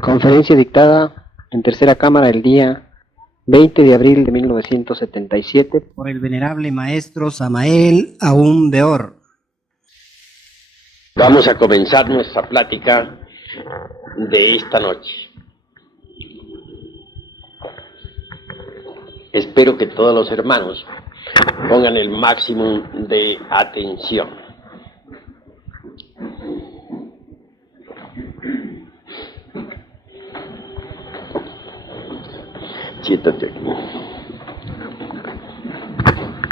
Conferencia dictada en tercera cámara el día 20 de abril de 1977 por el venerable maestro Samael Aún Beor. Vamos a comenzar nuestra plática de esta noche. Espero que todos los hermanos pongan el máximo de atención. Siéntate aquí.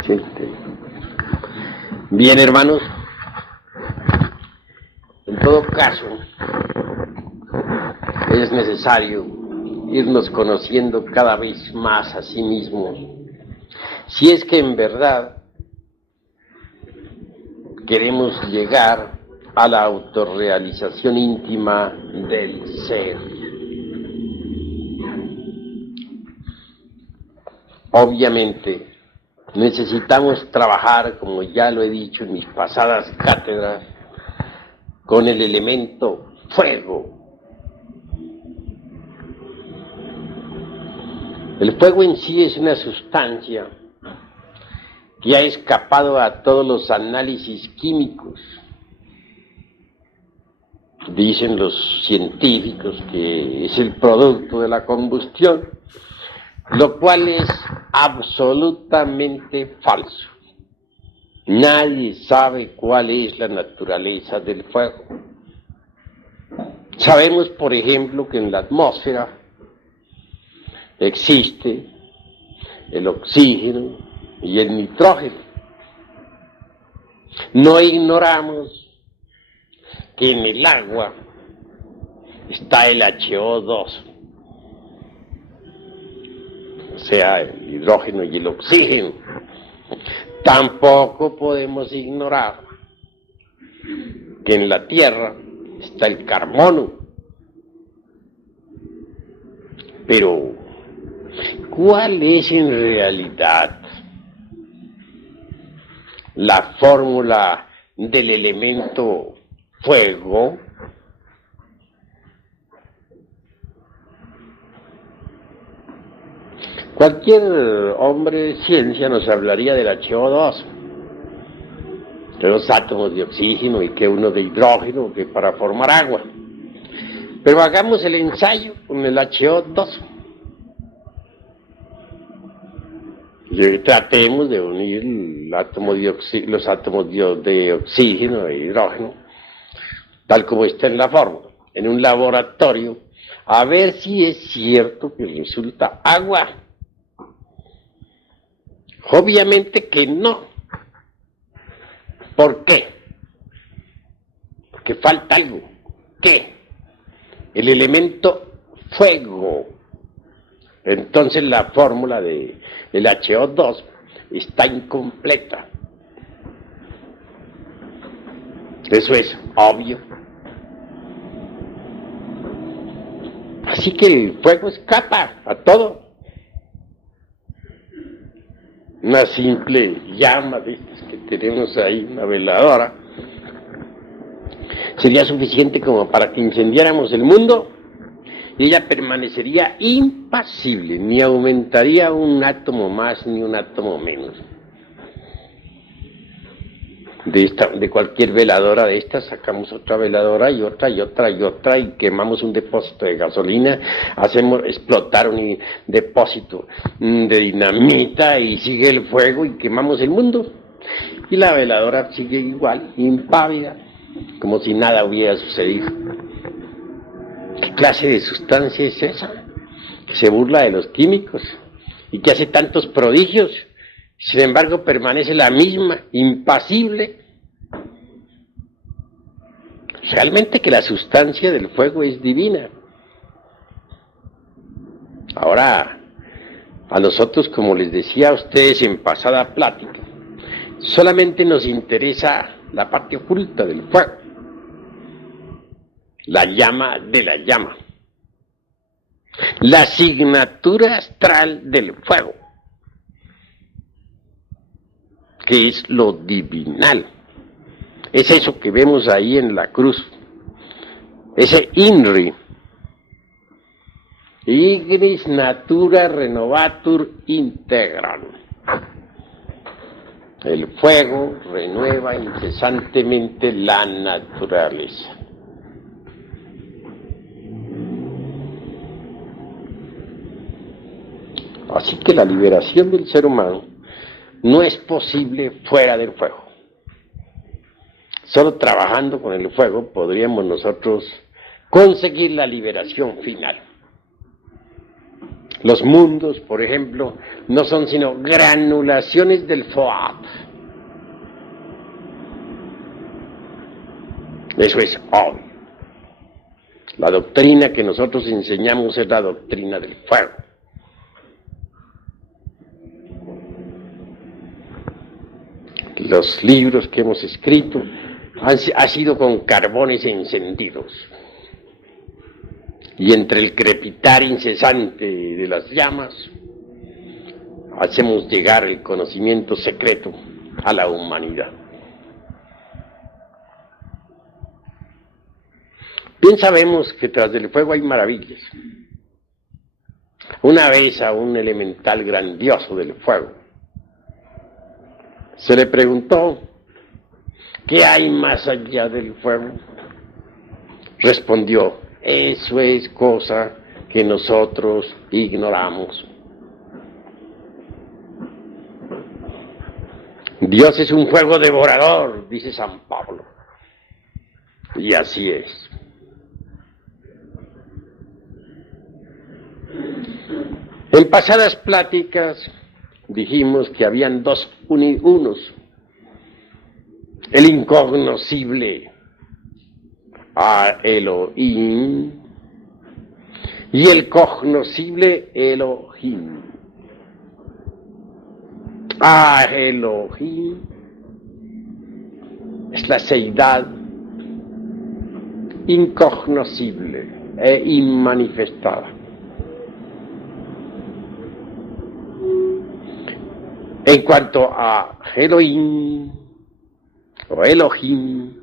Siéntate. Bien, hermanos. En todo caso, es necesario irnos conociendo cada vez más a sí mismos, si es que en verdad queremos llegar a la autorrealización íntima del ser. Obviamente, necesitamos trabajar, como ya lo he dicho en mis pasadas cátedras, con el elemento fuego. El fuego en sí es una sustancia que ha escapado a todos los análisis químicos. Dicen los científicos que es el producto de la combustión, lo cual es absolutamente falso. Nadie sabe cuál es la naturaleza del fuego. Sabemos, por ejemplo, que en la atmósfera existe el oxígeno y el nitrógeno. No ignoramos que en el agua está el HO2, o sea, el hidrógeno y el oxígeno. Tampoco podemos ignorar que en la Tierra está el carbono. Pero, ¿cuál es en realidad la fórmula del elemento fuego? Cualquier hombre de ciencia nos hablaría del HO2, de los átomos de oxígeno y que uno de hidrógeno, que para formar agua. Pero hagamos el ensayo con el HO2. Y tratemos de unir los átomos de oxígeno e hidrógeno, tal como está en la fórmula, en un laboratorio, a ver si es cierto que resulta agua. Obviamente que no. ¿Por qué? Porque falta algo. ¿Qué? El elemento fuego. Entonces la fórmula del HO2 está incompleta. Eso es obvio. Así que el fuego escapa a todo. Una simple llama de estas que tenemos ahí, una veladora, sería suficiente como para que incendiáramos el mundo y ella permanecería impasible, ni aumentaría un átomo más ni un átomo menos. De cualquier veladora de estas sacamos otra veladora y otra y otra y otra y quemamos un depósito de gasolina, hacemos explotar un depósito de dinamita y sigue el fuego y quemamos el mundo. Y la veladora sigue igual, impávida, como si nada hubiera sucedido. ¿Qué clase de sustancia es esa? Que se burla de los químicos y que hace tantos prodigios. Sin embargo, permanece la misma, impasible. Realmente que la sustancia del fuego es divina. Ahora, a nosotros, como les decía a ustedes en pasada plática, solamente nos interesa la parte oculta del fuego, la llama de la llama, la asignatura astral del fuego, que es lo divinal. Es eso que vemos ahí en la cruz, ese INRI, Ignis natura renovatur integral. El fuego renueva incesantemente la naturaleza. Así que la liberación del ser humano no es posible fuera del fuego. Solo trabajando con el fuego podríamos nosotros conseguir la liberación final. Los mundos, por ejemplo, no son sino granulaciones del Fuad. Eso es obvio. La doctrina que nosotros enseñamos es la doctrina del fuego. Los libros que hemos escrito han sido con carbones encendidos. Y entre el crepitar incesante de las llamas, hacemos llegar el conocimiento secreto a la humanidad. Bien sabemos que tras del fuego hay maravillas. Una vez a un elemental grandioso del fuego se le preguntó, ¿qué hay más allá del fuego? Respondió, eso es cosa que nosotros ignoramos. Dios es un fuego devorador, dice San Pablo. Y así es. En pasadas pláticas dijimos que habían dos unos. El incognoscible a Elohim y el cognoscible Elohim. A Elohim es la seidad incognoscible e inmanifestada. En cuanto a Elohim o Elohim,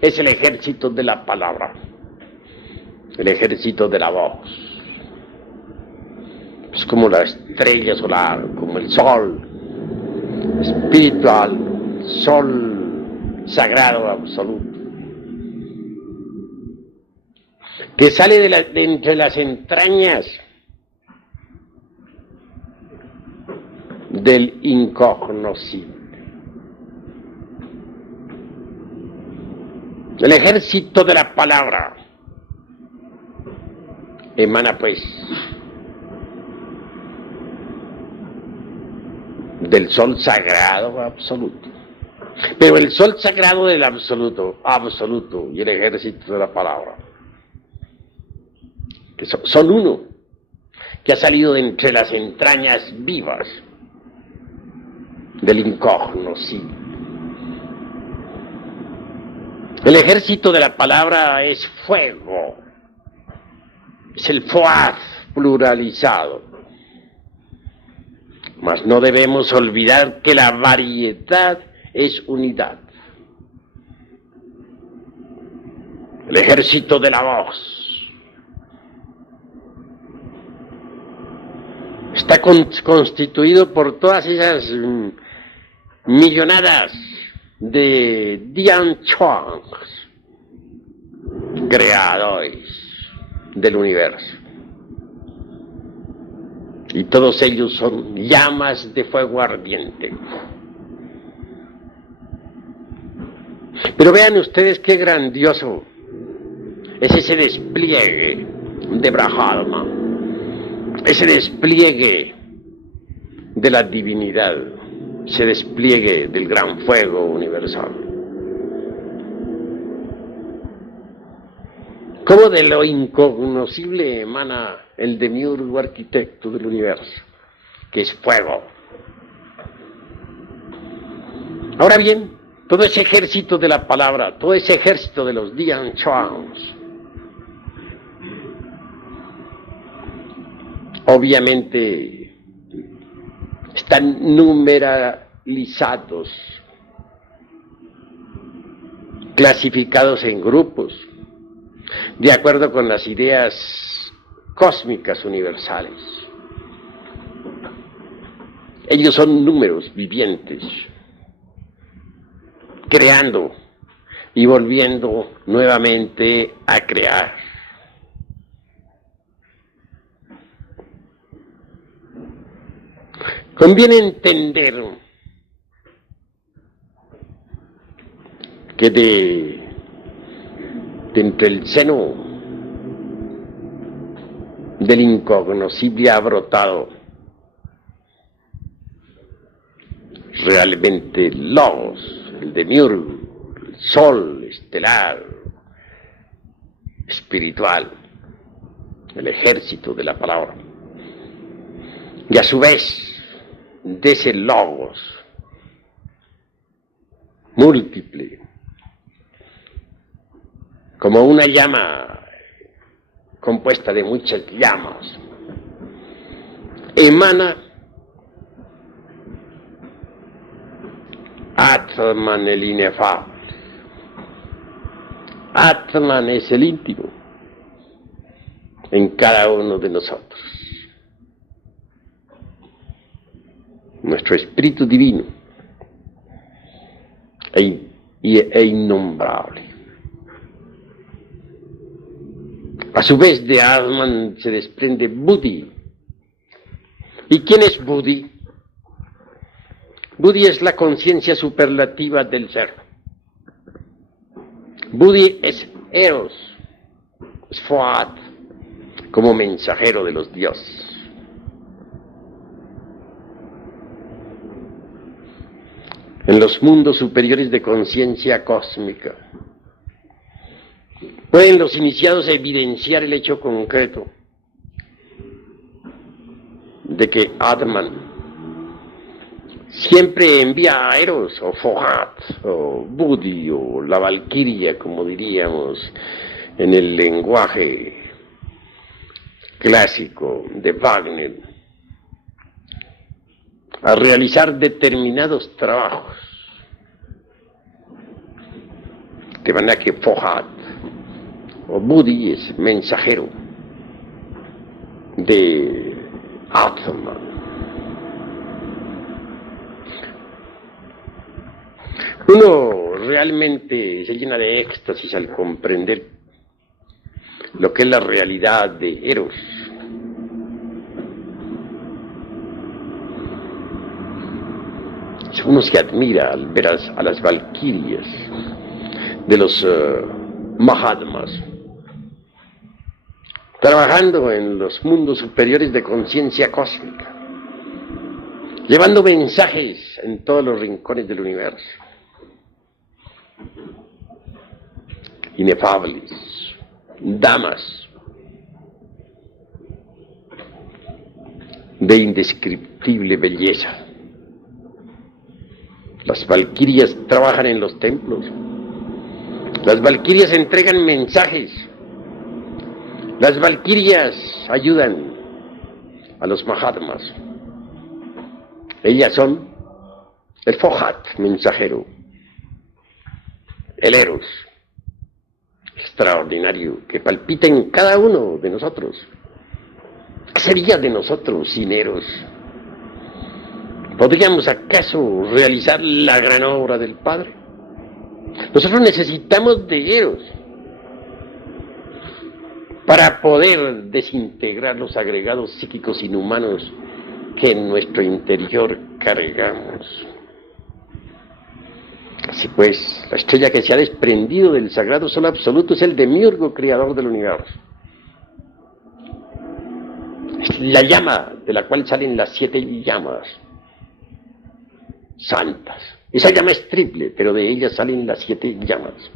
es el ejército de la palabra, el ejército de la voz. Es como la estrella solar, como el sol espiritual, sol sagrado absoluto, que sale de entre las entrañas del incognoscible. El ejército de la palabra emana pues del sol sagrado absoluto. Pero el sol sagrado del absoluto y el ejército de la palabra, que son uno, que ha salido de entre las entrañas vivas del incognoscible. El ejército de la palabra es fuego, es el fuad pluralizado. Mas no debemos olvidar que la variedad es unidad. El ejército de la voz está constituido por todas esas millonadas de Dian Chuangs, creadores del universo. Y todos ellos son llamas de fuego ardiente. Pero vean ustedes qué grandioso es ese despliegue de Brahma, ese despliegue de la divinidad, ese despliegue del gran fuego universal. ¿Cómo de lo incognoscible emana el demiurgo arquitecto del universo, que es fuego? Ahora bien, todo ese ejército de la palabra, todo ese ejército de los Dian Chuangs, obviamente están numeralizados, clasificados en grupos, de acuerdo con las ideas cósmicas universales. Ellos son números vivientes, creando y volviendo nuevamente a crear. Conviene entender que de entre el seno del incognoscible ha brotado realmente Logos, el demiurgo, el sol estelar, espiritual, el ejército de la palabra. Y a su vez, de ese Logos múltiple, como una llama compuesta de muchas llamas, emana Atman el inefable. Atman es el íntimo en cada uno de nosotros. Nuestro espíritu divino e innombrable. A su vez de Atman se desprende Buddhi. ¿Y quién es Buddhi? Buddhi es la conciencia superlativa del ser. Buddhi es Eros, es Foat, como mensajero de los dioses. En los mundos superiores de conciencia cósmica, pueden los iniciados evidenciar el hecho concreto de que Atman siempre envía a Eros, o Fohat, o Buddhi, o la Valquiria, como diríamos en el lenguaje clásico de Wagner, a realizar determinados trabajos. De manera que Fohat, o Buddhi, es mensajero de Atman. Uno realmente se llena de éxtasis al comprender lo que es la realidad de Eros. Uno se admira al ver a las valquirias de los Mahatmas trabajando en los mundos superiores de conciencia cósmica, llevando mensajes en todos los rincones del universo, inefables, damas de indescriptible belleza. Las valquirias trabajan en los templos, las valquirias entregan mensajes, las valquirias ayudan a los Mahatmas. Ellas son el Fohat, mensajero, el Eros, extraordinario, que palpita en cada uno de nosotros. ¿Qué sería de nosotros sin Eros? ¿Podríamos acaso realizar la gran obra del Padre? Nosotros necesitamos de Eros para poder desintegrar los agregados psíquicos inhumanos que en nuestro interior cargamos. Así pues, la estrella que se ha desprendido del sagrado sol absoluto es el demiurgo creador del universo. Es la llama de la cual salen las 7 llamas santas. Esa llama es triple, pero de ella salen las 7 llamas.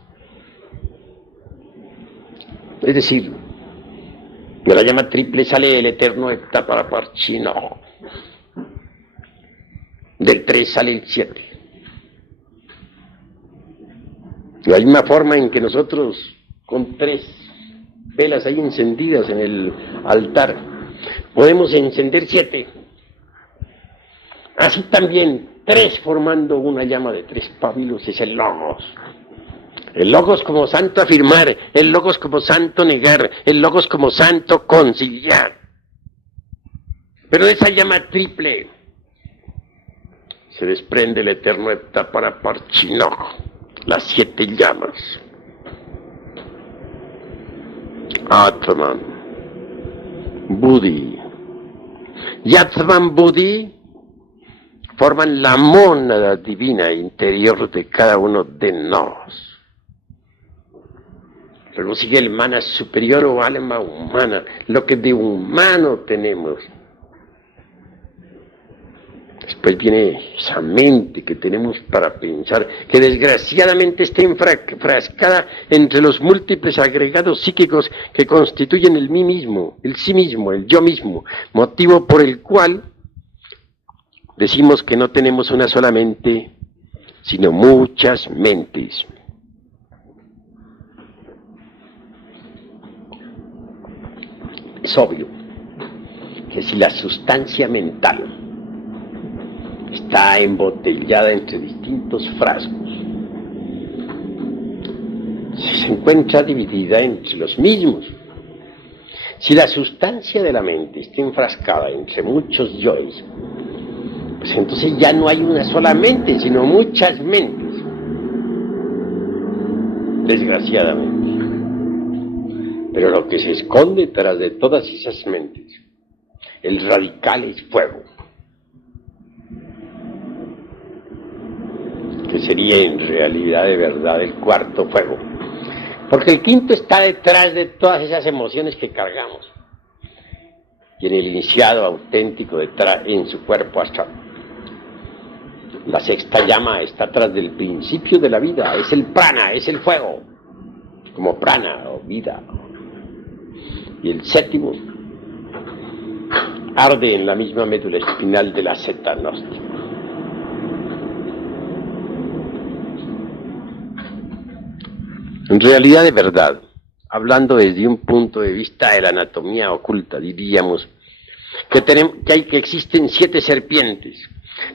Es decir, de la llama triple sale el eterno Heptaparaparchino. Del 3 sale el 7. De la misma forma en que nosotros, con 3 velas ahí encendidas en el altar, podemos encender 7. Así también 3 formando una llama de 3 pábilos es el Logos, El logos como santo afirmar, el logos como santo negar, el logos como santo conciliar. Pero de esa llama triple se desprende el eterno Etapara Parchinoc, las 7 llamas. Atman, Buddhi y Atman Buddhi forman la mónada divina interior de cada uno de nosotros. Luego sigue el mana superior o alma humana, lo que de humano tenemos. Después viene esa mente que tenemos para pensar, que desgraciadamente está enfrascada entre los múltiples agregados psíquicos que constituyen el mí mismo, el sí mismo, el yo mismo, motivo por el cual decimos que no tenemos una sola mente, sino muchas mentes. Es obvio que si la sustancia mental está embotellada entre distintos frascos, si se encuentra dividida entre los mismos, si la sustancia de la mente está enfrascada entre muchos yoes, pues entonces ya no hay una sola mente, sino muchas mentes, desgraciadamente. Pero lo que se esconde tras de todas esas mentes, el radical es fuego, que sería en realidad de verdad el cuarto fuego, porque el quinto está detrás de todas esas emociones que cargamos, y en el iniciado auténtico detrás, en su cuerpo astral. La sexta llama está atrás del principio de la vida, es el prana, es el fuego, como prana o vida. Y el séptimo arde en la misma médula espinal de la secta gnóstica. En realidad, de verdad, hablando desde un punto de vista de la anatomía oculta, diríamos que existen 7 serpientes,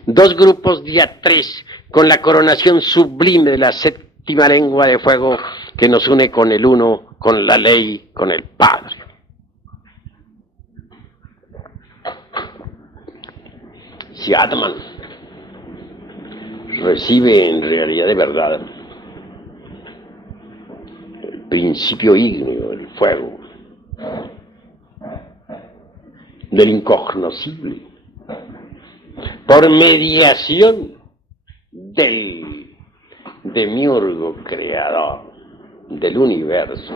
2 grupos de A3, con la coronación sublime de la séptima lengua de fuego que nos une con el uno, con la ley, con el Padre. Si Atman recibe en realidad de verdad el principio ígneo del fuego, del incognoscible, por mediación del demiurgo creador del universo,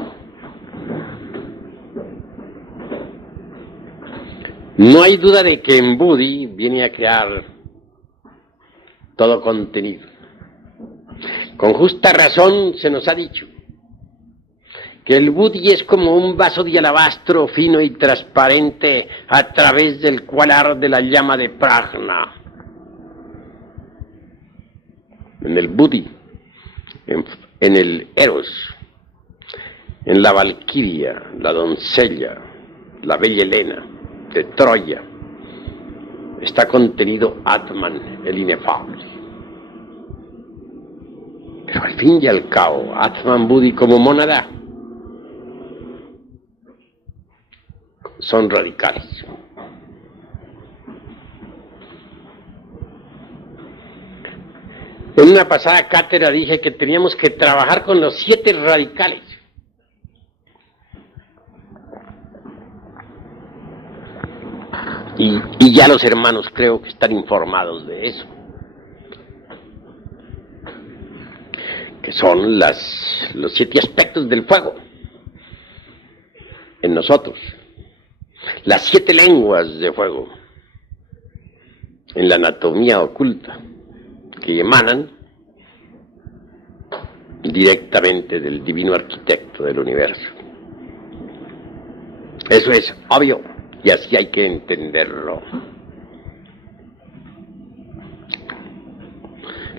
no hay duda de que en Buddhi viene a crear todo contenido. Con justa razón se nos ha dicho que el Buddhi es como un vaso de alabastro fino y transparente a través del cual arde la llama de Prajna. En el Buddhi, en el Eros, en la Valquiria, la doncella, la bella Helena de Troya, está contenido Atman, el inefable. Pero al fin y al cabo, Atman Buddhi como mónada son radicales. En una pasada cátedra dije que teníamos que trabajar con los 7 radicales. Y ya los hermanos creo que están informados de eso. Que son los 7 aspectos del fuego en nosotros. Las 7 lenguas de fuego en la anatomía oculta que emanan directamente del divino arquitecto del universo. Eso es obvio y así hay que entenderlo.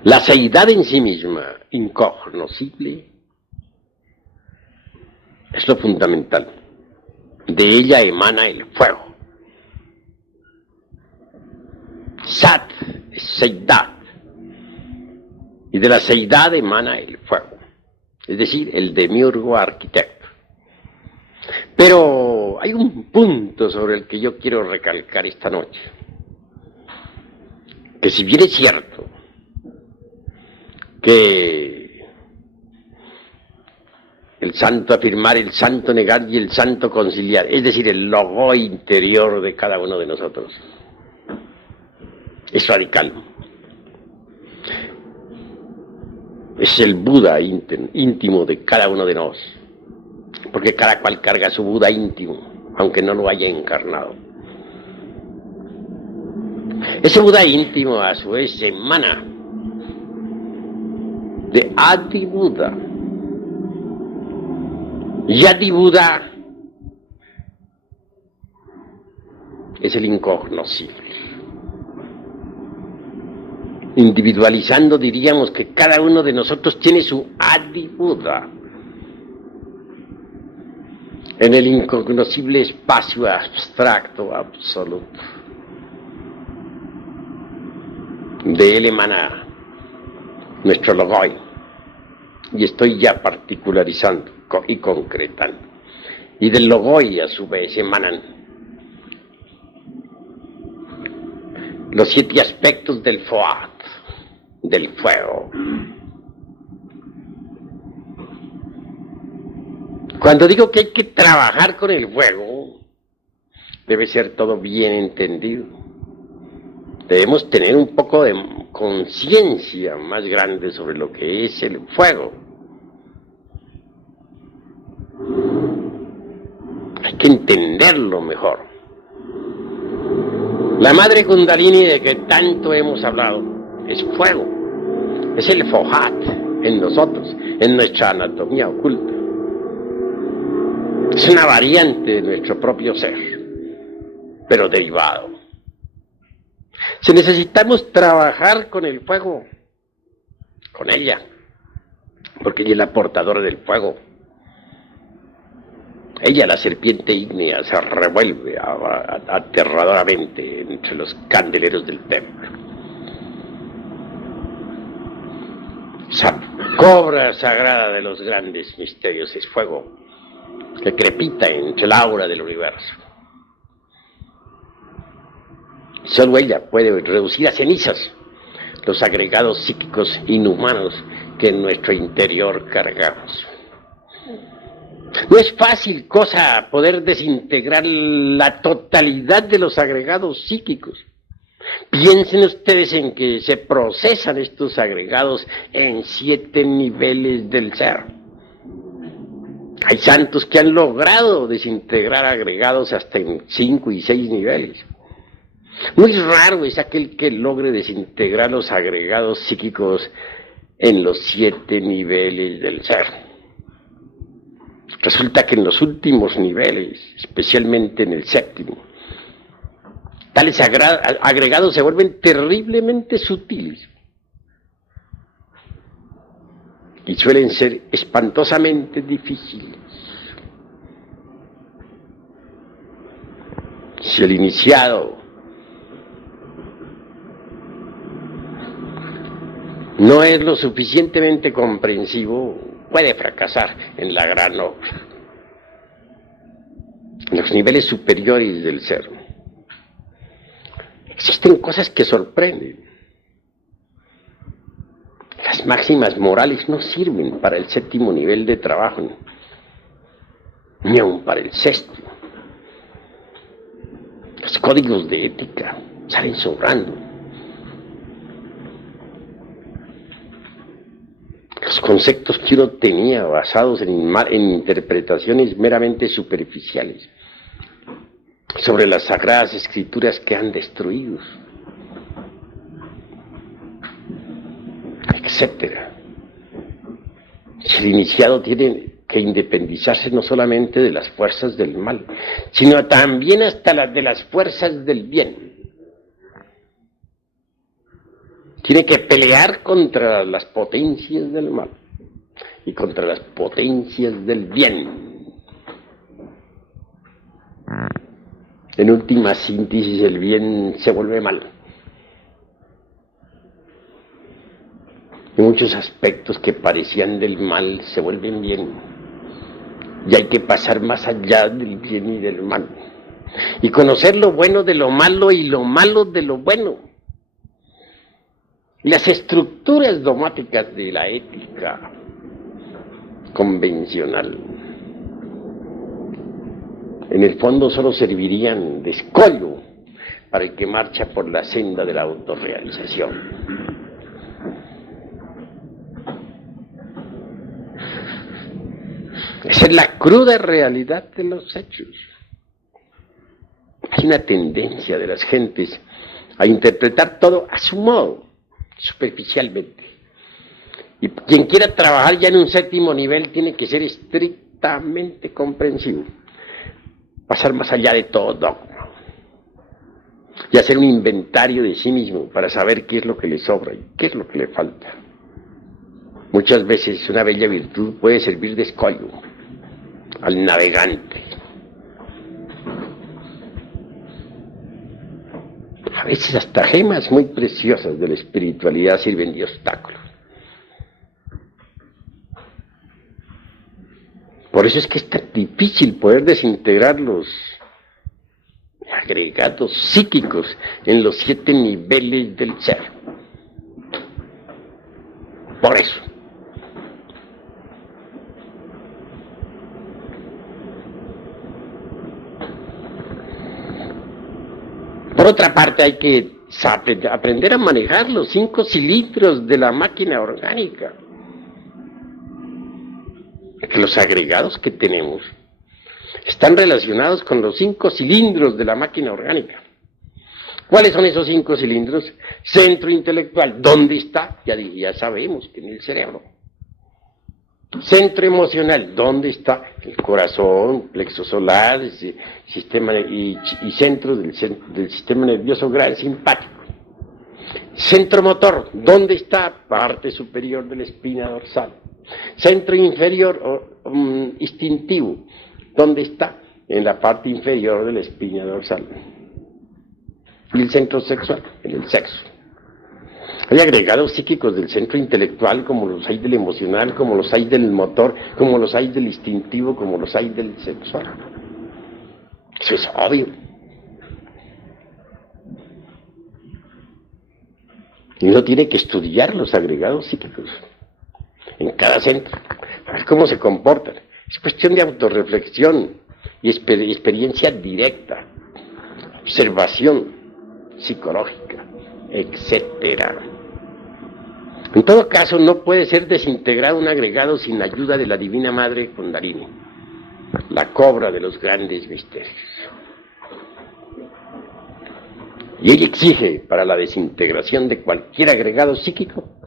La seidad en sí misma, incognoscible, es lo fundamental. De ella emana el fuego. Sat es seidad. Y de la seidad emana el fuego. es decir, el demiurgo arquitecto. Pero hay un punto sobre el que yo quiero recalcar esta noche, que si bien es cierto que el santo afirmar, el santo negar y el santo conciliar, es decir, el logo interior de cada uno de nosotros, es radical. Es el Buda íntimo de cada uno de nosotros, porque cada cual carga su Buda íntimo, aunque no lo haya encarnado. Ese Buda íntimo, a su vez, emana de Adi Buda. Y Adi Buda es el incognoscible. Individualizando, diríamos que cada uno de nosotros tiene su Adi Buda en el incognoscible espacio abstracto absoluto. De él emana nuestro logoi, y estoy ya particularizando y concretando. Y del logoi, a su vez, emanan los 7 aspectos del Foat, del fuego. Cuando digo que hay que trabajar con el fuego, debe ser todo bien entendido. Debemos tener un poco de conciencia más grande sobre lo que es el fuego. Hay que entenderlo mejor. La madre Kundalini de que tanto hemos hablado es fuego. Es el Fohat en nosotros, en nuestra anatomía oculta. Es una variante de nuestro propio ser, pero derivado. Si necesitamos trabajar con el fuego, con ella, porque ella es la portadora del fuego. Ella, la serpiente ígnea, se revuelve aterradoramente entre los candeleros del templo. Esa cobra sagrada de los grandes misterios es fuego, que crepita entre el aura del universo. Solo ella puede reducir a cenizas los agregados psíquicos inhumanos que en nuestro interior cargamos. No es fácil cosa poder desintegrar la totalidad de los agregados psíquicos. Piensen ustedes en que se procesan estos agregados en 7 niveles del ser. Hay santos que han logrado desintegrar agregados hasta en 5 y 6 niveles. Muy raro es aquel que logre desintegrar los agregados psíquicos en los 7 niveles del ser. Resulta que en los últimos niveles, especialmente en el 7º, tales agregados se vuelven terriblemente sutiles y suelen ser espantosamente difíciles. Si el iniciado no es lo suficientemente comprensivo, puede fracasar en la gran obra. En los niveles superiores del ser existen cosas que sorprenden. Las máximas morales no sirven para el 7º nivel de trabajo, ni aun para el 6º. Los códigos de ética salen sobrando. Los conceptos que uno tenía basados en interpretaciones meramente superficiales sobre las sagradas escrituras que han destruido, etcétera. Si el iniciado tiene que independizarse no solamente de las fuerzas del mal, sino también hasta de las fuerzas del bien. Tiene que pelear contra las potencias del mal y contra las potencias del bien. En última síntesis, el bien se vuelve mal. Y muchos aspectos que parecían del mal se vuelven bien. Y hay que pasar más allá del bien y del mal. Y conocer lo bueno de lo malo y lo malo de lo bueno. Las estructuras dogmáticas de la ética convencional, en el fondo solo servirían de escollo para el que marcha por la senda de la autorrealización. Esa es la cruda realidad de los hechos. Hay una tendencia de las gentes a interpretar todo a su modo, superficialmente. Y quien quiera trabajar ya en un séptimo nivel tiene que ser estrictamente comprensivo, pasar más allá de todo dogma y hacer un inventario de sí mismo para saber qué es lo que le sobra y qué es lo que le falta. Muchas veces una bella virtud puede servir de escollo al navegante. A veces hasta gemas muy preciosas de la espiritualidad sirven de obstáculo. Por eso es que es tan difícil poder desintegrar los agregados psíquicos en los 7 niveles del ser. Por eso. Por otra parte, hay que aprender a manejar los 5 cilindros de la máquina orgánica. Que los agregados que tenemos están relacionados con los 5 cilindros de la máquina orgánica. ¿Cuáles son esos 5 cilindros? Centro intelectual, ¿dónde está? Ya sabemos que en el cerebro. Centro emocional, ¿dónde está? El corazón, plexo solar, sistema y centro del sistema nervioso grave simpático. Centro motor, ¿dónde está? Parte superior de la espina dorsal. Centro inferior instintivo, ¿dónde está? En la parte inferior de la espina dorsal. Y el centro sexual, en el sexo. Hay agregados psíquicos del centro intelectual, como los hay del emocional, como los hay del motor, como los hay del instintivo, como los hay del sexual. Eso es obvio. Y uno tiene que estudiar los agregados psíquicos en cada centro, a ver cómo se comportan. Es cuestión de autorreflexión y experiencia directa, observación psicológica, etcétera. En todo caso, no puede ser desintegrado un agregado sin ayuda de la Divina Madre Kundalini, la cobra de los grandes misterios. Y ella exige, para la desintegración de cualquier agregado psíquico,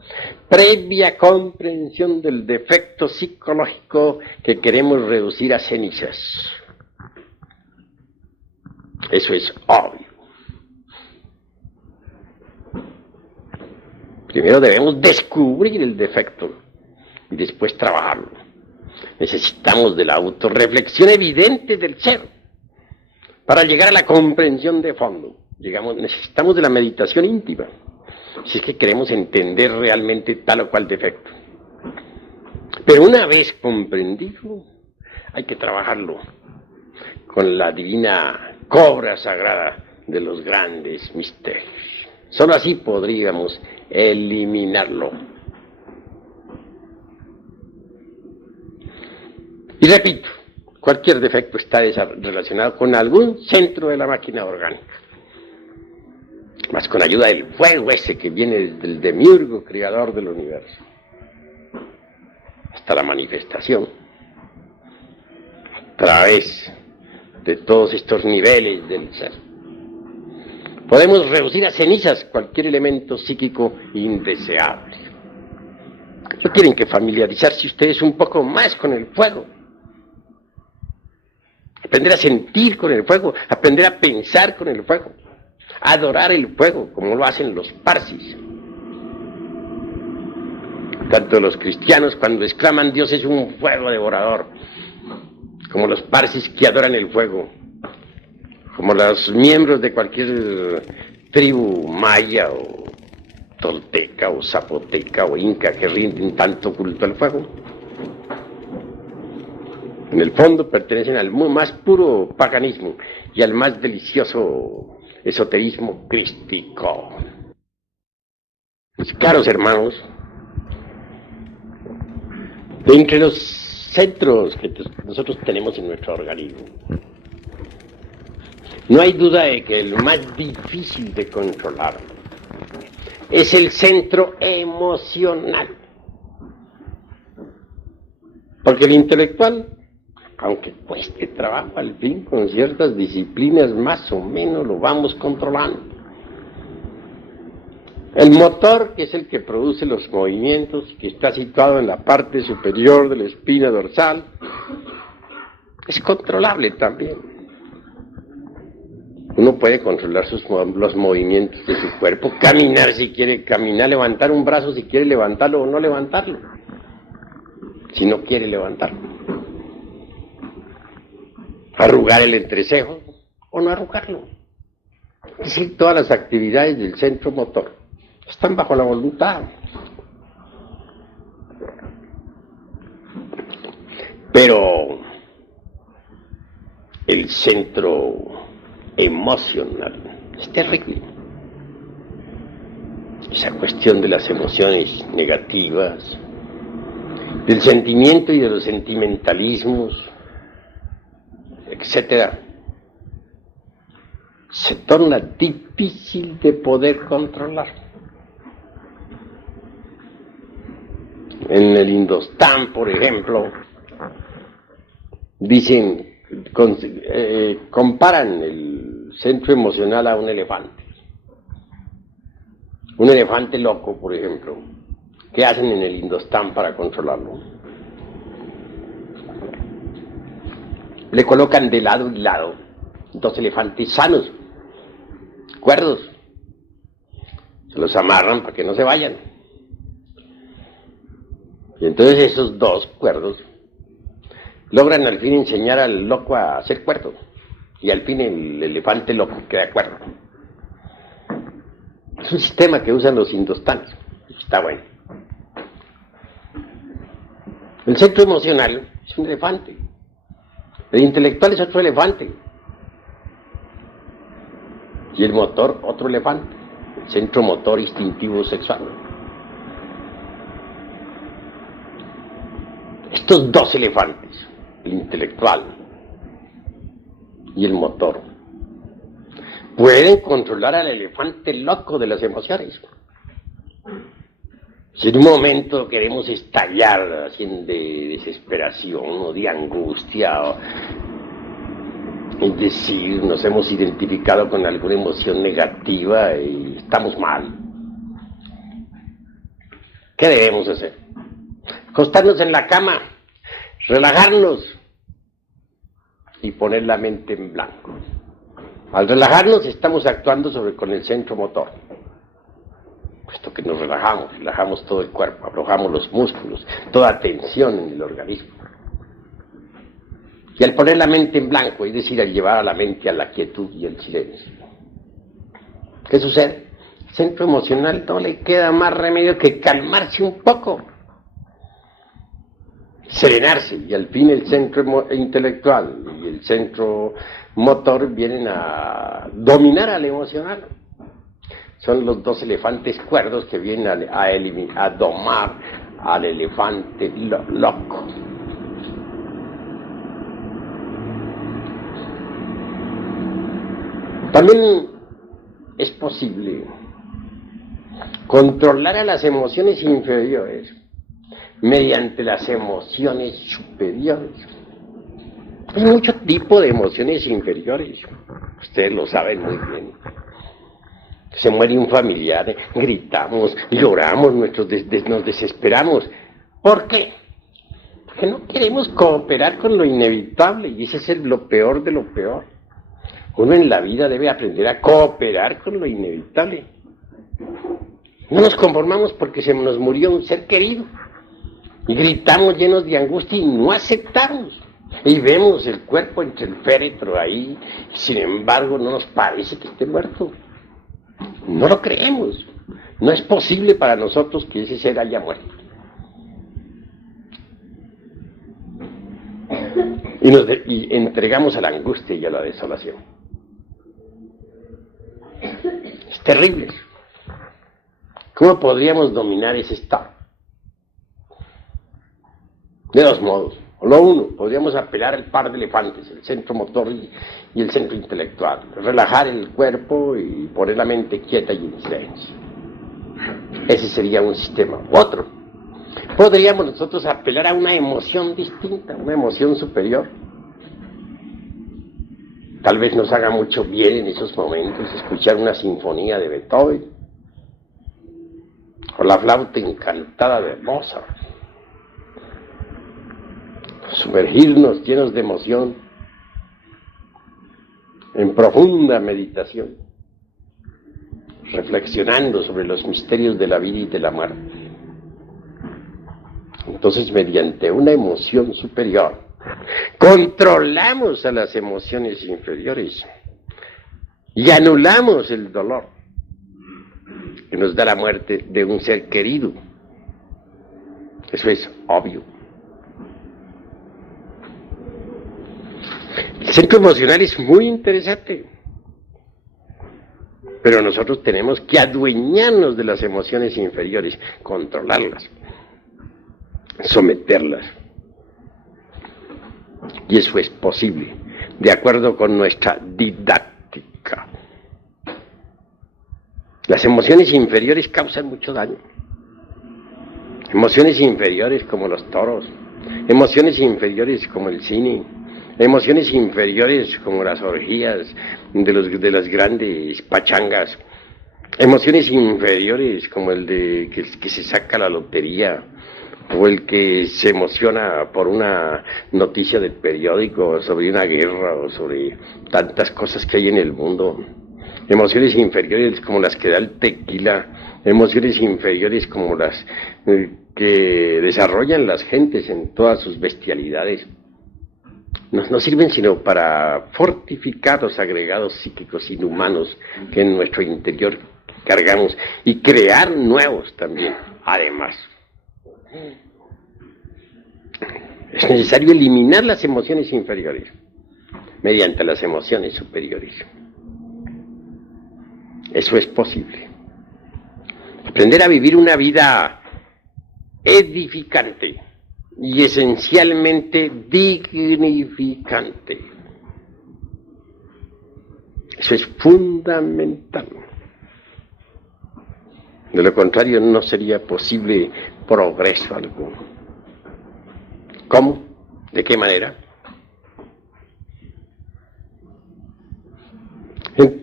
previa comprensión del defecto psicológico que queremos reducir a cenizas. Eso es obvio. Primero debemos descubrir el defecto y después trabajarlo. Necesitamos de la autorreflexión evidente del ser para llegar a la comprensión de fondo. Necesitamos de la meditación íntima, si es que queremos entender realmente tal o cual defecto. Pero una vez comprendido, hay que trabajarlo con la divina cobra sagrada de los grandes misterios. Solo así podríamos eliminarlo. Y repito, cualquier defecto está relacionado con algún centro de la máquina orgánica. Más con ayuda del fuego ese que viene desde el demiurgo creador del universo hasta la manifestación, a través de todos estos niveles del ser. Podemos reducir a cenizas cualquier elemento psíquico indeseable. No tienen que familiarizarse ustedes un poco más con el fuego. Aprender a sentir con el fuego, aprender a pensar con el fuego, adorar el fuego, como lo hacen los parsis. Tanto los cristianos cuando exclaman Dios es un fuego devorador, como los parsis que adoran el fuego, como los miembros de cualquier tribu maya o tolteca o zapoteca o inca que rinden tanto culto al fuego. En el fondo pertenecen al más puro paganismo y al más delicioso esoterismo crístico. Mis caros hermanos, de entre los centros que nosotros tenemos en nuestro organismo, no hay duda de que el más difícil de controlar es el centro emocional. Porque el intelectual, aunque cueste trabajo, al fin con ciertas disciplinas más o menos lo vamos controlando. El motor, que es el que produce los movimientos, que está situado en la parte superior de la espina dorsal, es controlable también. Uno puede controlar los movimientos de su cuerpo, caminar si quiere caminar, levantar un brazo si quiere levantarlo o no levantarlo, si no quiere levantarlo. Arrugar el entrecejo o no arrugarlo. Es decir, todas las actividades del centro motor están bajo la voluntad. Pero el centro emocional es terrible. Esa cuestión de las emociones negativas, del sentimiento y de los sentimentalismos, etcétera, se torna difícil de poder controlar. En el Indostán, por ejemplo, dicen, comparan el centro emocional a un elefante. Un elefante loco, por ejemplo, ¿qué hacen en el Indostán para controlarlo? Le colocan de lado y lado dos elefantes sanos, cuerdos. Se los amarran para que no se vayan. Y entonces esos dos cuerdos logran al fin enseñar al loco a ser cuerdo. Y al fin el elefante loco queda cuerdo. Es un sistema que usan los indostanes. Está bueno. El centro emocional es un elefante. El intelectual es otro elefante. Y el motor, otro elefante. El centro motor instintivo sexual. Estos dos elefantes, el intelectual y el motor, pueden controlar al elefante loco de las emociones. Si en un momento queremos estallar así de desesperación o de angustia, es decir, nos hemos identificado con alguna emoción negativa y estamos mal, ¿qué debemos hacer? Acostarnos en la cama, relajarnos y poner la mente en blanco. Al relajarnos estamos actuando con el centro motor. Puesto que nos relajamos todo el cuerpo, aflojamos los músculos, toda tensión en el organismo. Y al poner la mente en blanco, es decir, al llevar a la mente a la quietud y el silencio, ¿qué sucede? El centro emocional no le queda más remedio que calmarse un poco, serenarse, y al fin el centro intelectual y el centro motor vienen a dominar al emocional. Son los dos elefantes cuerdos que vienen a domar al elefante loco. También es posible controlar a las emociones inferiores mediante las emociones superiores. Hay mucho tipo de emociones inferiores, ustedes lo saben muy bien. Se muere un familiar, gritamos, lloramos, nos desesperamos. ¿Por qué? Porque no queremos cooperar con lo inevitable, y ese es lo peor de lo peor. Uno en la vida debe aprender a cooperar con lo inevitable. No nos conformamos porque se nos murió un ser querido. Y gritamos llenos de angustia y no aceptamos. Y vemos el cuerpo entre el féretro ahí, sin embargo no nos parece que esté muerto. No lo creemos. No es posible para nosotros que ese ser haya muerto. Y entregamos a la angustia y a la desolación. Es terrible. ¿Cómo podríamos dominar ese estado? De dos modos. O lo uno, podríamos apelar al par de elefantes, el centro motor y el centro intelectual. Relajar el cuerpo y poner la mente quieta y en silencio. Ese sería un sistema. Otro, podríamos nosotros apelar a una emoción distinta, una emoción superior. Tal vez nos haga mucho bien en esos momentos escuchar una sinfonía de Beethoven o la flauta encantada de Mozart. Sumergirnos llenos de emoción en profunda meditación, reflexionando sobre los misterios de la vida y de la muerte. Entonces, mediante una emoción superior, controlamos a las emociones inferiores y anulamos el dolor que nos da la muerte de un ser querido. Eso es obvio. El centro emocional es muy interesante, pero nosotros tenemos que adueñarnos de las emociones inferiores, controlarlas, someterlas. Y eso es posible, de acuerdo con nuestra didáctica. Las emociones inferiores causan mucho daño. Emociones inferiores como los toros, emociones inferiores como el cine, emociones inferiores como las orgías de las grandes pachangas, emociones inferiores como el de que se saca la lotería, o el que se emociona por una noticia del periódico sobre una guerra o sobre tantas cosas que hay en el mundo. Emociones inferiores como las que da el tequila, emociones inferiores como las que desarrollan las gentes en todas sus bestialidades. No sirven sino para fortificar los agregados psíquicos inhumanos que en nuestro interior cargamos y crear nuevos también, además. Es necesario eliminar las emociones inferiores mediante las emociones superiores. Eso es posible. Aprender a vivir una vida edificante y esencialmente dignificante. Eso es fundamental. De lo contrario, no sería posible progreso alguno. ¿Cómo? ¿De qué manera?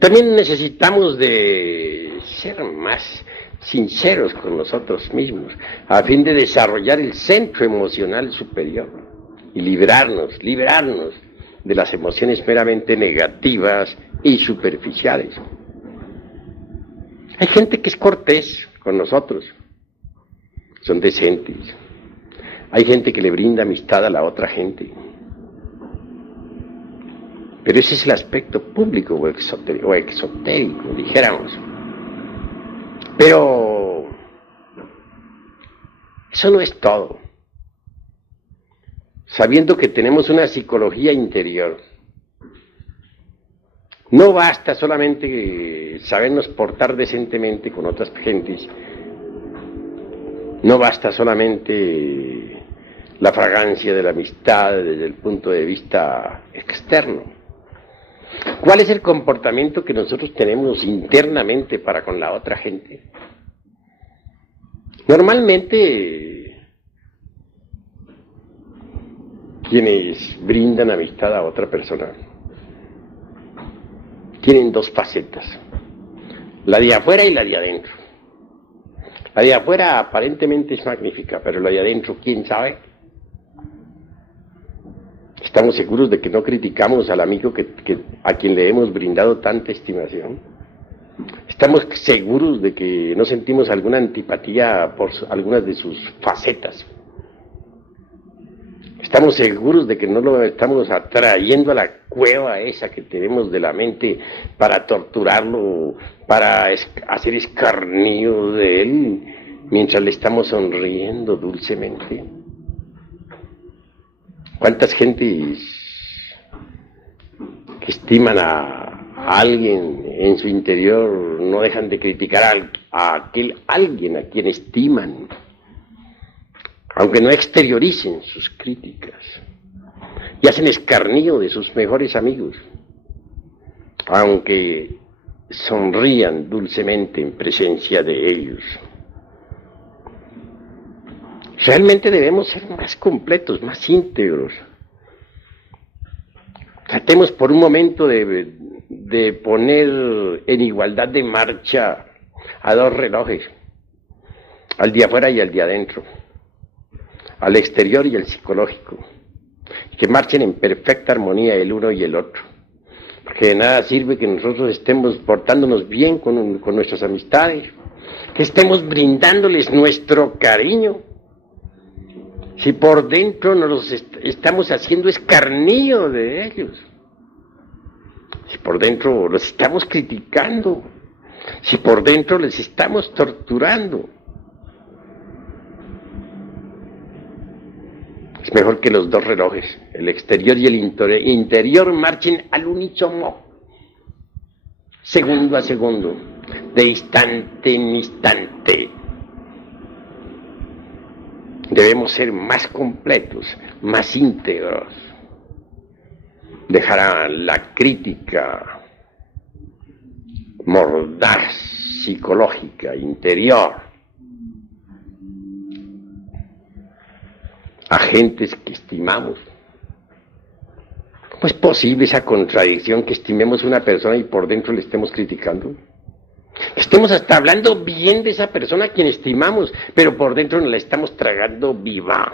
También necesitamos de ser más sinceros con nosotros mismos, a fin de desarrollar el centro emocional superior y liberarnos de las emociones meramente negativas y superficiales. Hay gente que es cortés con nosotros, son decentes. Hay gente que le brinda amistad a la otra gente. Pero ese es el aspecto público o exotérico, dijéramos. Pero eso no es todo. Sabiendo que tenemos una psicología interior, no basta solamente sabernos portar decentemente con otras gentes, no basta solamente la fragancia de la amistad desde el punto de vista externo. ¿Cuál es el comportamiento que nosotros tenemos internamente para con la otra gente? Normalmente, quienes brindan amistad a otra persona tienen dos facetas, la de afuera y la de adentro. La de afuera aparentemente es magnífica, pero la de adentro, ¿quién sabe? ¿Estamos seguros de que no criticamos al amigo a quien le hemos brindado tanta estimación? ¿Estamos seguros de que no sentimos alguna antipatía por algunas de sus facetas? Estamos seguros de que no lo estamos atrayendo a la cueva esa que tenemos de la mente para torturarlo, para hacer escarnio de él, mientras le estamos sonriendo dulcemente. ¿Cuántas gentes que estiman a alguien en su interior no dejan de criticar a aquel alguien a quien estiman, aunque no exterioricen sus críticas, y hacen escarnio de sus mejores amigos, aunque sonrían dulcemente en presencia de ellos? Realmente debemos ser más completos, más íntegros. Tratemos por un momento de poner en igualdad de marcha a dos relojes, al de afuera y al de adentro, al exterior y al psicológico, que marchen en perfecta armonía el uno y el otro, porque de nada sirve que nosotros estemos portándonos bien con nuestras amistades, que estemos brindándoles nuestro cariño, si por dentro nos estamos haciendo escarnio de ellos, si por dentro los estamos criticando, si por dentro les estamos torturando. Es mejor que los dos relojes, el exterior y el interior, marchen al unísono, segundo a segundo, de instante en instante. Debemos ser más completos, más íntegros. Dejar la crítica mordaz, psicológica, interior, a gentes que estimamos. ¿Cómo es posible esa contradicción que estimemos a una persona y por dentro le estemos criticando? Estemos hasta hablando bien de esa persona a quien estimamos, pero por dentro nos la estamos tragando viva.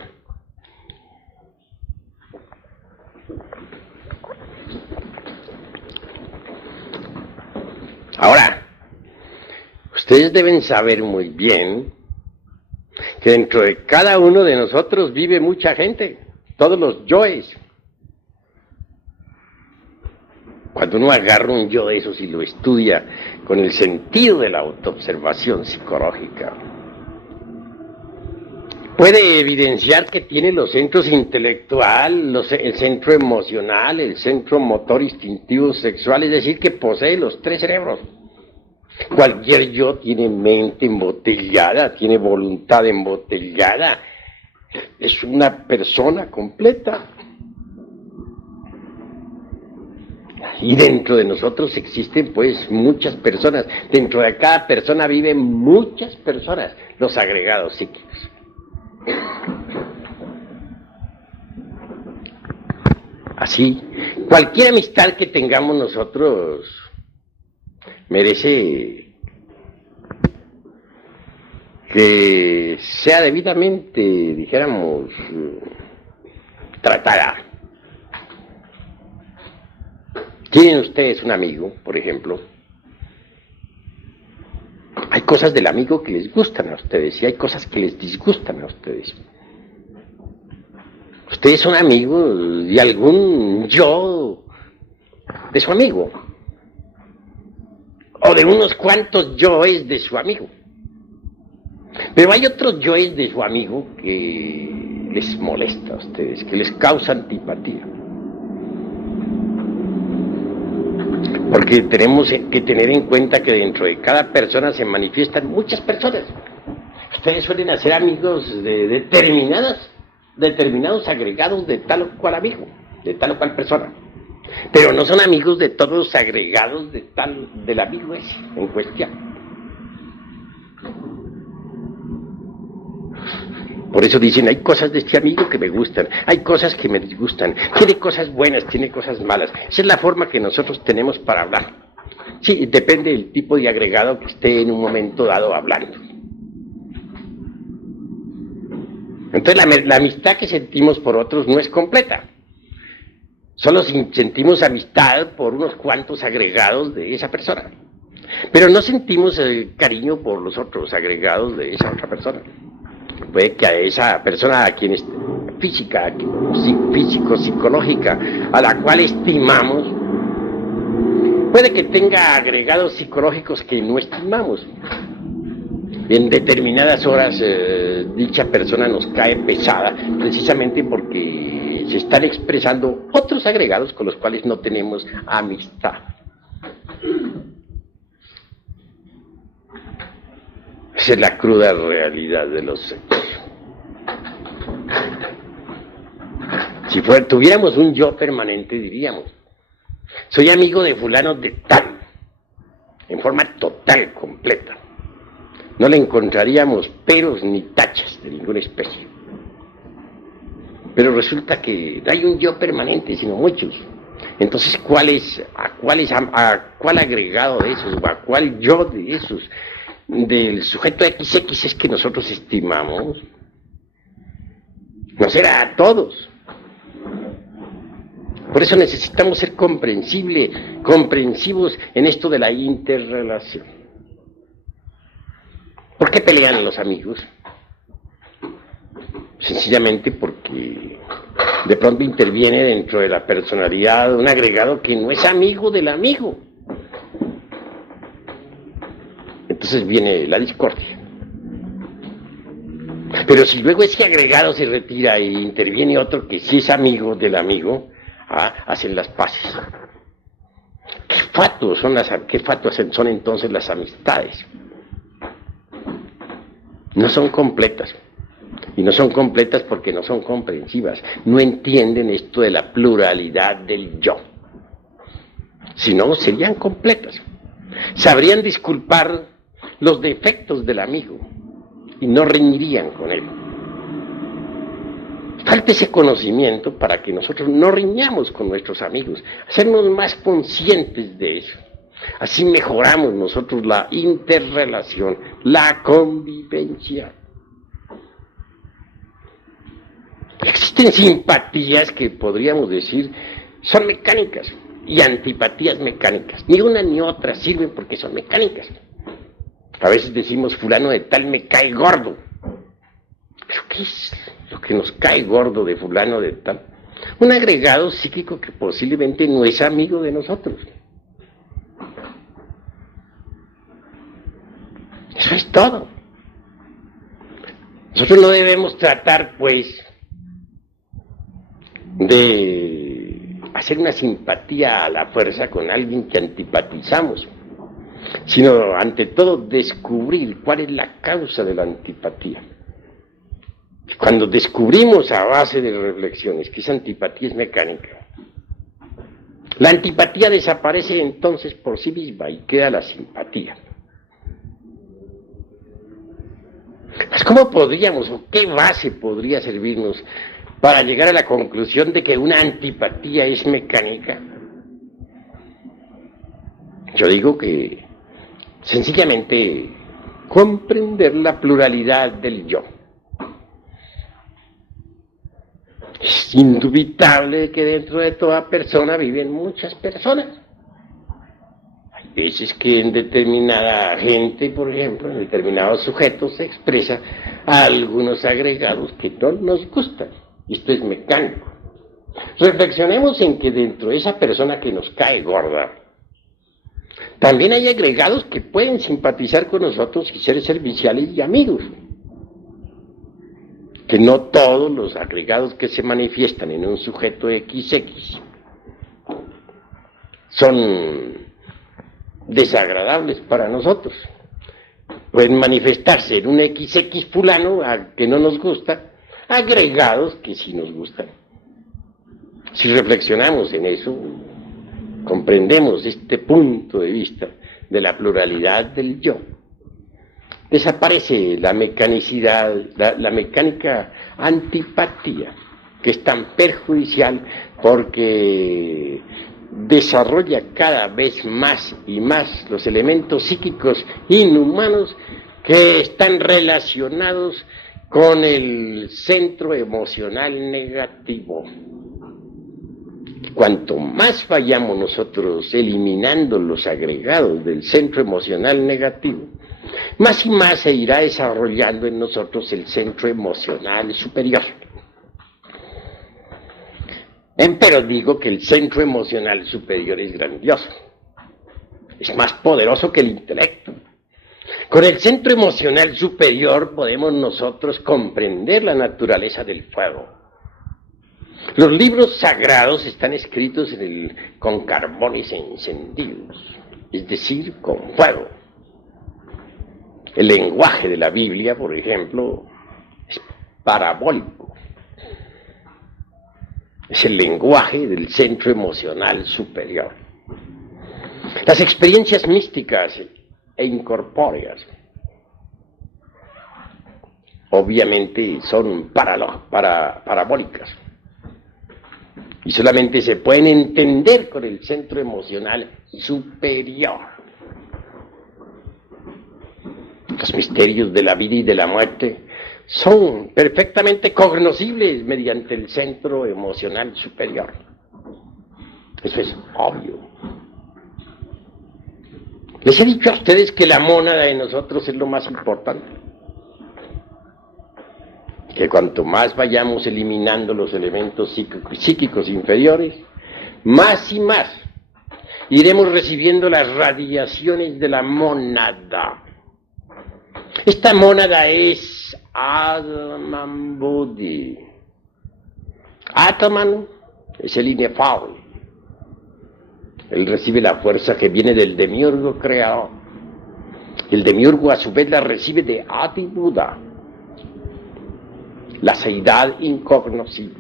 Ahora, ustedes deben saber muy bien que dentro de cada uno de nosotros vive mucha gente, todos los yoes. Cuando uno agarra un yo de esos y lo estudia con el sentido de la autoobservación psicológica, puede evidenciar que tiene los centros intelectual, el centro emocional, el centro motor instintivo sexual, es decir, que posee los tres cerebros. Cualquier yo tiene mente embotellada, tiene voluntad embotellada, es una persona completa. Y dentro de nosotros existen pues muchas personas, dentro de cada persona viven muchas personas, los agregados psíquicos. Así, cualquier amistad que tengamos nosotros merece que sea debidamente, dijéramos, tratada. ¿Tienen ustedes un amigo, por ejemplo? Hay cosas del amigo que les gustan a ustedes y hay cosas que les disgustan a ustedes. Ustedes son amigos de algún yo de su amigo, o de unos cuantos yoes de su amigo. Pero hay otros yoes de su amigo que les molesta a ustedes, que les causa antipatía. Porque tenemos que tener en cuenta que dentro de cada persona se manifiestan muchas personas. Ustedes suelen hacer amigos de determinados agregados de tal o cual amigo, de tal o cual persona. Pero no son amigos de todos los agregados del amigo ese en cuestión. Por eso dicen, hay cosas de este amigo que me gustan, hay cosas que me disgustan, tiene cosas buenas, tiene cosas malas. Esa es la forma que nosotros tenemos para hablar. Sí, depende del tipo de agregado que esté en un momento dado hablando. Entonces la amistad que sentimos por otros no es completa. Solo sentimos amistad por unos cuantos agregados de esa persona. Pero no sentimos cariño por los otros agregados de esa otra persona. Puede que a esa persona a quien física, físico-psicológica, a la cual estimamos, puede que tenga agregados psicológicos que no estimamos. En determinadas horas dicha persona nos cae pesada, precisamente porque se están expresando otros agregados con los cuales no tenemos amistad. Esa es la cruda realidad de los sexos. Si tuviéramos un yo permanente, diríamos, soy amigo de fulano de tal, en forma total, completa. No le encontraríamos peros ni tachas de ninguna especie. Pero resulta que no hay un yo permanente, sino muchos. Entonces, a cuál agregado de esos, o a cuál yo de esos, del sujeto XX es que nosotros estimamos? No será a todos. Por eso necesitamos ser comprensivos en esto de la interrelación. ¿Por qué pelean los amigos? Sencillamente porque de pronto interviene dentro de la personalidad un agregado que no es amigo del amigo. Entonces viene la discordia. Pero si luego ese agregado se retira e interviene otro que sí es amigo del amigo, hacen las paces. ¿Qué fatuos son entonces las amistades? No son completas. Y no son completas porque no son comprensivas. No entienden esto de la pluralidad del yo. Si no, serían completas. Sabrían disculpar los defectos del amigo y no reñirían con él. Falta ese conocimiento para que nosotros no riñamos con nuestros amigos, hacernos más conscientes de eso. Así mejoramos nosotros la interrelación, la convivencia. Existen simpatías que podríamos decir son mecánicas y antipatías mecánicas. Ni una ni otra sirven porque son mecánicas. A veces decimos fulano de tal me cae gordo. ¿Pero qué es lo que nos cae gordo de fulano de tal? Un agregado psíquico que posiblemente no es amigo de nosotros. Eso es todo. Nosotros no debemos tratar, pues, de hacer una simpatía a la fuerza con alguien que antipatizamos, sino, ante todo, descubrir cuál es la causa de la antipatía. Cuando descubrimos a base de reflexiones que esa antipatía es mecánica, la antipatía desaparece entonces por sí misma y queda la simpatía. Pues, ¿cómo podríamos o qué base podría servirnos para llegar a la conclusión de que una antipatía es mecánica? Yo digo que sencillamente comprender la pluralidad del yo. Es indubitable que dentro de toda persona viven muchas personas. Hay veces que en determinada gente, por ejemplo, en determinados sujetos se expresa algunos agregados que no nos gustan. Esto es mecánico. Reflexionemos en que dentro de esa persona que nos cae gorda, también hay agregados que pueden simpatizar con nosotros y ser serviciales y amigos. Que no todos los agregados que se manifiestan en un sujeto XX son desagradables para nosotros. Pueden manifestarse en un XX fulano que no nos gusta, agregados que sí nos gustan. Si reflexionamos en eso, comprendemos este punto de vista de la pluralidad del yo. Desaparece la mecanicidad, la mecánica antipatía, que es tan perjudicial porque desarrolla cada vez más y más los elementos psíquicos inhumanos que están relacionados con el centro emocional negativo. Cuanto más vayamos nosotros eliminando los agregados del centro emocional negativo, más y más se irá desarrollando en nosotros el centro emocional superior. Pero digo que el centro emocional superior es grandioso. Es más poderoso que el intelecto. Con el centro emocional superior podemos nosotros comprender la naturaleza del fuego. Los libros sagrados están escritos con carbones encendidos, es decir, con fuego. El lenguaje de la Biblia, por ejemplo, es parabólico. Es el lenguaje del centro emocional superior. Las experiencias místicas e incorpóreas obviamente son parabólicas y solamente se pueden entender con el centro emocional superior. Los misterios de la vida y de la muerte son perfectamente cognoscibles mediante el centro emocional superior. Eso es obvio. Les he dicho a ustedes que la mónada de nosotros es lo más importante. Que cuanto más vayamos eliminando los elementos psíquicos inferiores, más y más iremos recibiendo las radiaciones de la mónada. Esta mónada es Atman Buddhi. Atman es el inefable. Él recibe la fuerza que viene del demiurgo creador. El demiurgo a su vez la recibe de Adi Buddha, la seidad incognoscible.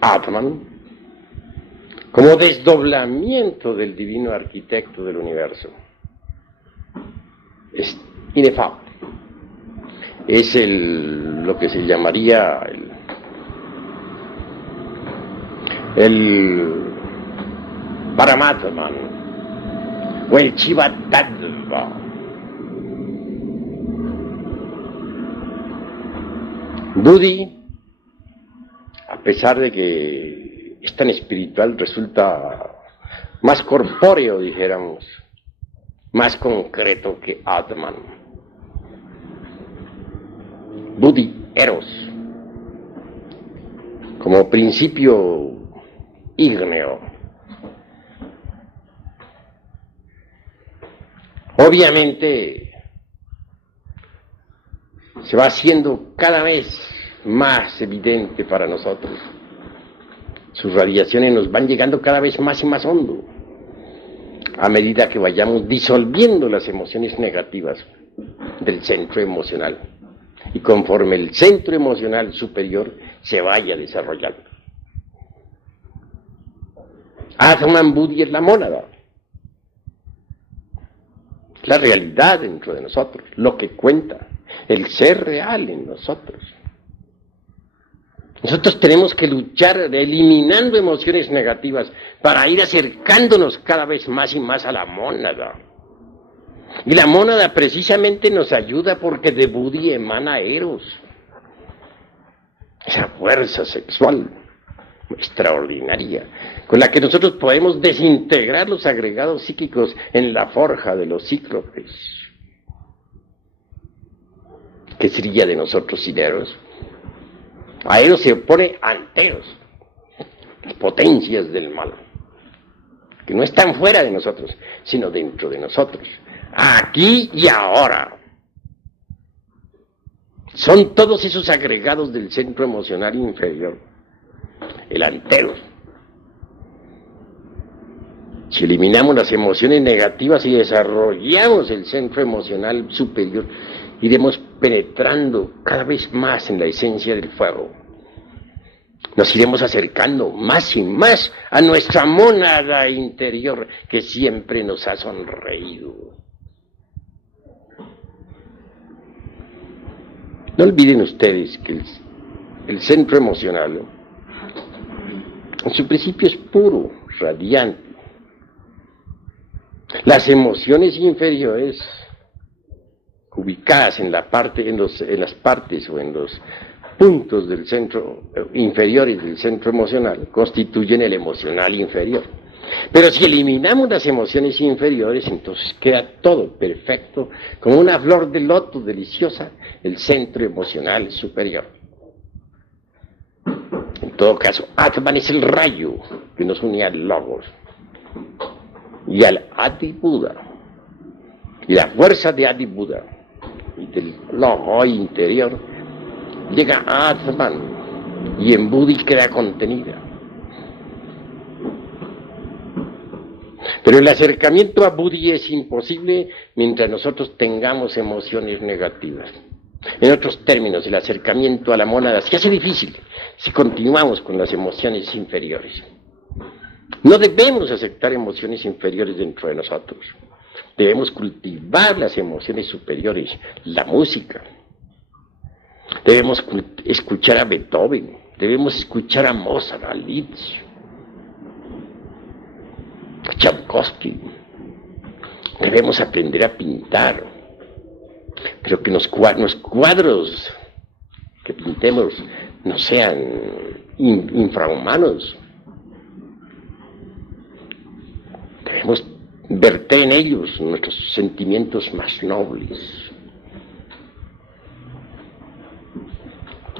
Atman, como desdoblamiento del divino arquitecto del universo, es inefable. Es lo que se llamaría el Paramatman o el Chivatadva. Buddhi, a pesar de que es tan espiritual, resulta más corpóreo, dijéramos, más concreto que Atman. Buddhi, Eros, como principio ígneo. Obviamente se va haciendo cada vez más evidente para nosotros. Sus radiaciones nos van llegando cada vez más y más hondo, a medida que vayamos disolviendo las emociones negativas del centro emocional y conforme el centro emocional superior se vaya desarrollando. Atman Buddhi es la mónada, la realidad dentro de nosotros, lo que cuenta, el ser real en nosotros. Nosotros tenemos que luchar eliminando emociones negativas para ir acercándonos cada vez más y más a la mónada. Y la mónada precisamente nos ayuda porque de Buddhi emana Eros, esa fuerza sexual extraordinaria, con la que nosotros podemos desintegrar los agregados psíquicos en la forja de los cíclopes. ¿Qué sería de nosotros sin Eros? A Eros se opone Anteros, las potencias del mal, que no están fuera de nosotros, sino dentro de nosotros, aquí y ahora. Son todos esos agregados del centro emocional inferior, el Anteros. Si eliminamos las emociones negativas y desarrollamos el centro emocional superior, iremos penetrando cada vez más en la esencia del fuego. Nos iremos acercando más y más a nuestra mónada interior que siempre nos ha sonreído. No olviden ustedes que el centro emocional, en su principio, es puro, radiante. Las emociones inferiores, ubicadas en las partes o en los puntos del centro inferiores del centro emocional, constituyen el emocional inferior. Pero si eliminamos las emociones inferiores, entonces queda todo perfecto, como una flor de loto deliciosa, el centro emocional superior. todo caso, Atman es el rayo que nos une al Logos y al Adi Buda. Y la fuerza de Adi Buda y del Logos interior llega a Atman y en Budi queda contenida. Pero el acercamiento a Budi es imposible mientras nosotros tengamos emociones negativas. En otros términos, el acercamiento a la mónada se hace difícil si continuamos con las emociones inferiores. No debemos aceptar emociones inferiores dentro de nosotros. Debemos cultivar las emociones superiores, la música. Debemos escuchar a Beethoven, debemos escuchar a Mozart, a Liszt, a Tchaikovsky. Debemos aprender a pintar, pero que los cuadros que pintemos no sean infrahumanos. Debemos verter en ellos nuestros sentimientos más nobles.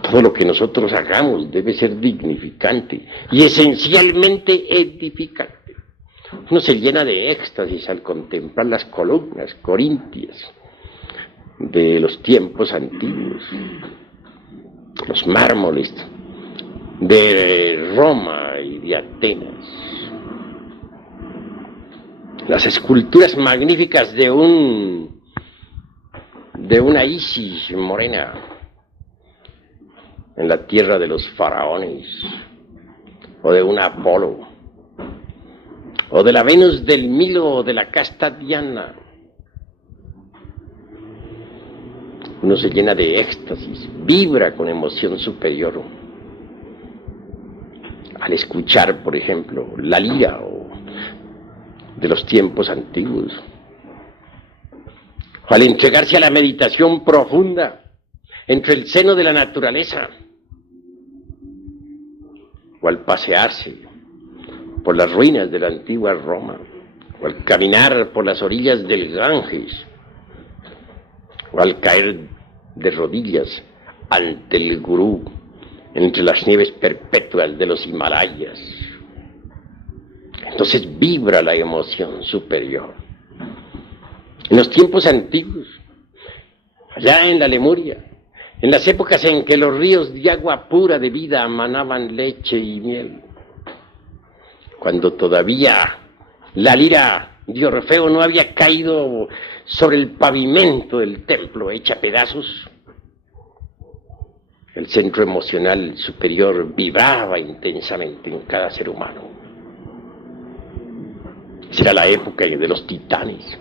Todo lo que nosotros hagamos debe ser dignificante y esencialmente edificante. Uno se llena de éxtasis al contemplar las columnas corintias de los tiempos antiguos, los mármoles de Roma y de Atenas, las esculturas magníficas de una Isis morena en la tierra de los faraones, o de un Apolo, o de la Venus del Milo, o de la casta Diana. Uno se llena de éxtasis, vibra con emoción superior al escuchar, por ejemplo, la lira de los tiempos antiguos, o al entregarse a la meditación profunda entre el seno de la naturaleza, o al pasearse por las ruinas de la antigua Roma, o al caminar por las orillas del Ganges, o al caer de rodillas ante el gurú entre las nieves perpetuas de los Himalayas. Entonces vibra la emoción superior. En los tiempos antiguos, allá en la Lemuria, en las épocas en que los ríos de agua pura de vida manaban leche y miel, cuando todavía la lira de Orfeo no había caído sobre el pavimento del templo hecha pedazos, el centro emocional superior vibraba intensamente en cada ser humano. Esa era la época de los titanes,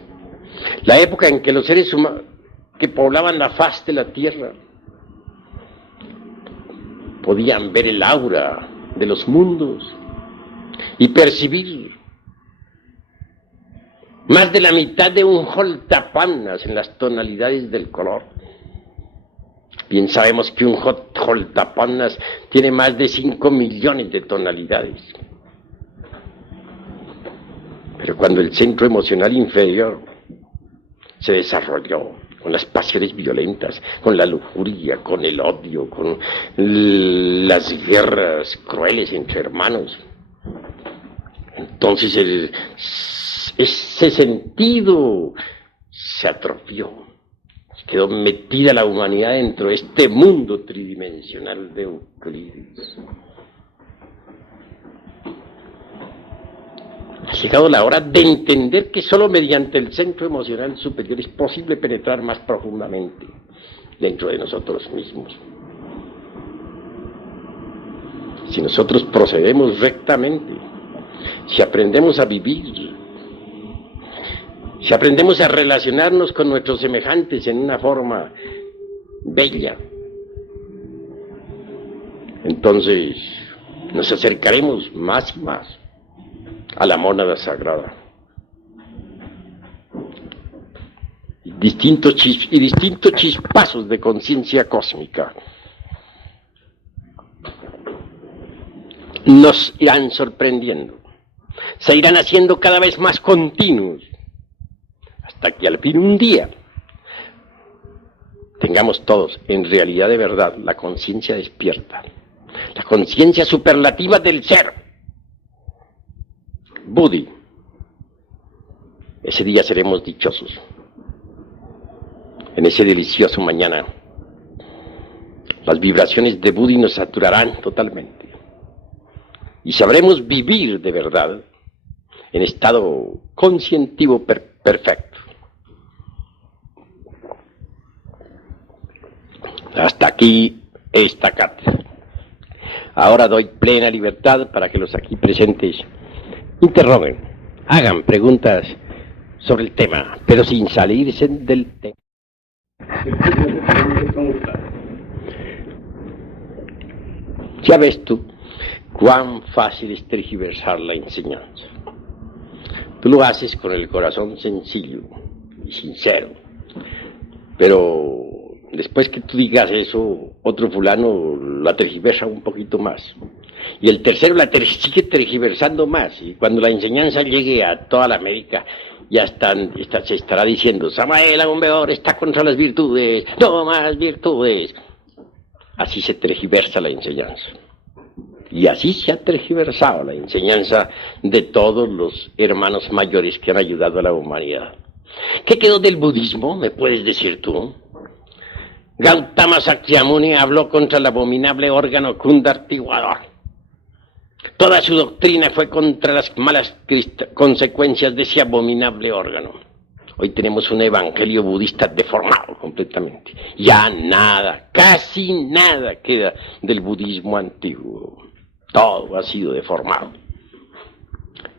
la época en que los seres humanos que poblaban la faz de la tierra podían ver el aura de los mundos y percibir más de la mitad de un joltapannas en las tonalidades del color. Bien sabemos que un joltapannas tiene más de 5 millones de tonalidades. Pero cuando el centro emocional inferior se desarrolló con las pasiones violentas, con la lujuria, con el odio, con las guerras crueles entre hermanos, entonces ese sentido se atrofió. Quedó metida la humanidad dentro de este mundo tridimensional de Euclides. Ha llegado la hora de entender que solo mediante el centro emocional superior es posible penetrar más profundamente dentro de nosotros mismos. Si nosotros procedemos rectamente, si aprendemos a vivir, si aprendemos a relacionarnos con nuestros semejantes en una forma bella, entonces nos acercaremos más y más a la mónada sagrada. Y distintos chispazos de conciencia cósmica nos irán sorprendiendo, se irán haciendo cada vez más continuos, hasta que al fin un día tengamos todos, en realidad de verdad, la conciencia despierta, la conciencia superlativa del ser. Buddhi. Ese día seremos dichosos. En ese delicioso mañana, las vibraciones de Buddhi nos saturarán totalmente. Y sabremos vivir de verdad en estado conscientivo perfecto. Hasta aquí esta cátedra. Ahora doy plena libertad para que los aquí presentes interroguen, hagan preguntas sobre el tema, pero sin salirse del tema. Ya ves tú cuán fácil es tergiversar la enseñanza. Tú lo haces con el corazón sencillo y sincero, pero después que tú digas eso, otro fulano la tergiversa un poquito más. Y el tercero la sigue tergiversando más. Y cuando la enseñanza llegue a toda la América, ya se estará diciendo, Samael Aún Weor está contra las virtudes, no más virtudes. Así se tergiversa la enseñanza. Y así se ha tergiversado la enseñanza de todos los hermanos mayores que han ayudado a la humanidad. ¿Qué quedó del budismo? ¿Me puedes decir tú? Gautama Sakyamuni habló contra el abominable órgano kundartiguador. Toda su doctrina fue contra las malas consecuencias de ese abominable órgano. Hoy tenemos un evangelio budista deformado completamente. Ya nada, casi nada queda del budismo antiguo. Todo ha sido deformado.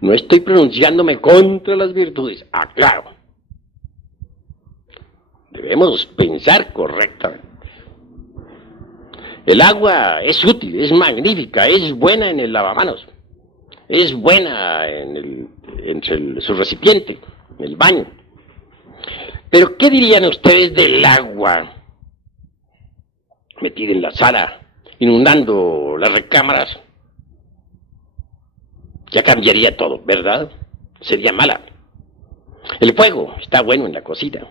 No estoy pronunciándome contra las virtudes, aclaro. Debemos pensar correctamente. El agua es útil, es magnífica, es buena en el lavamanos, es buena en su recipiente, en el baño. Pero ¿qué dirían ustedes del agua metida en la sala, inundando las recámaras? Ya cambiaría todo, ¿verdad? Sería mala. El fuego está bueno en la cocina.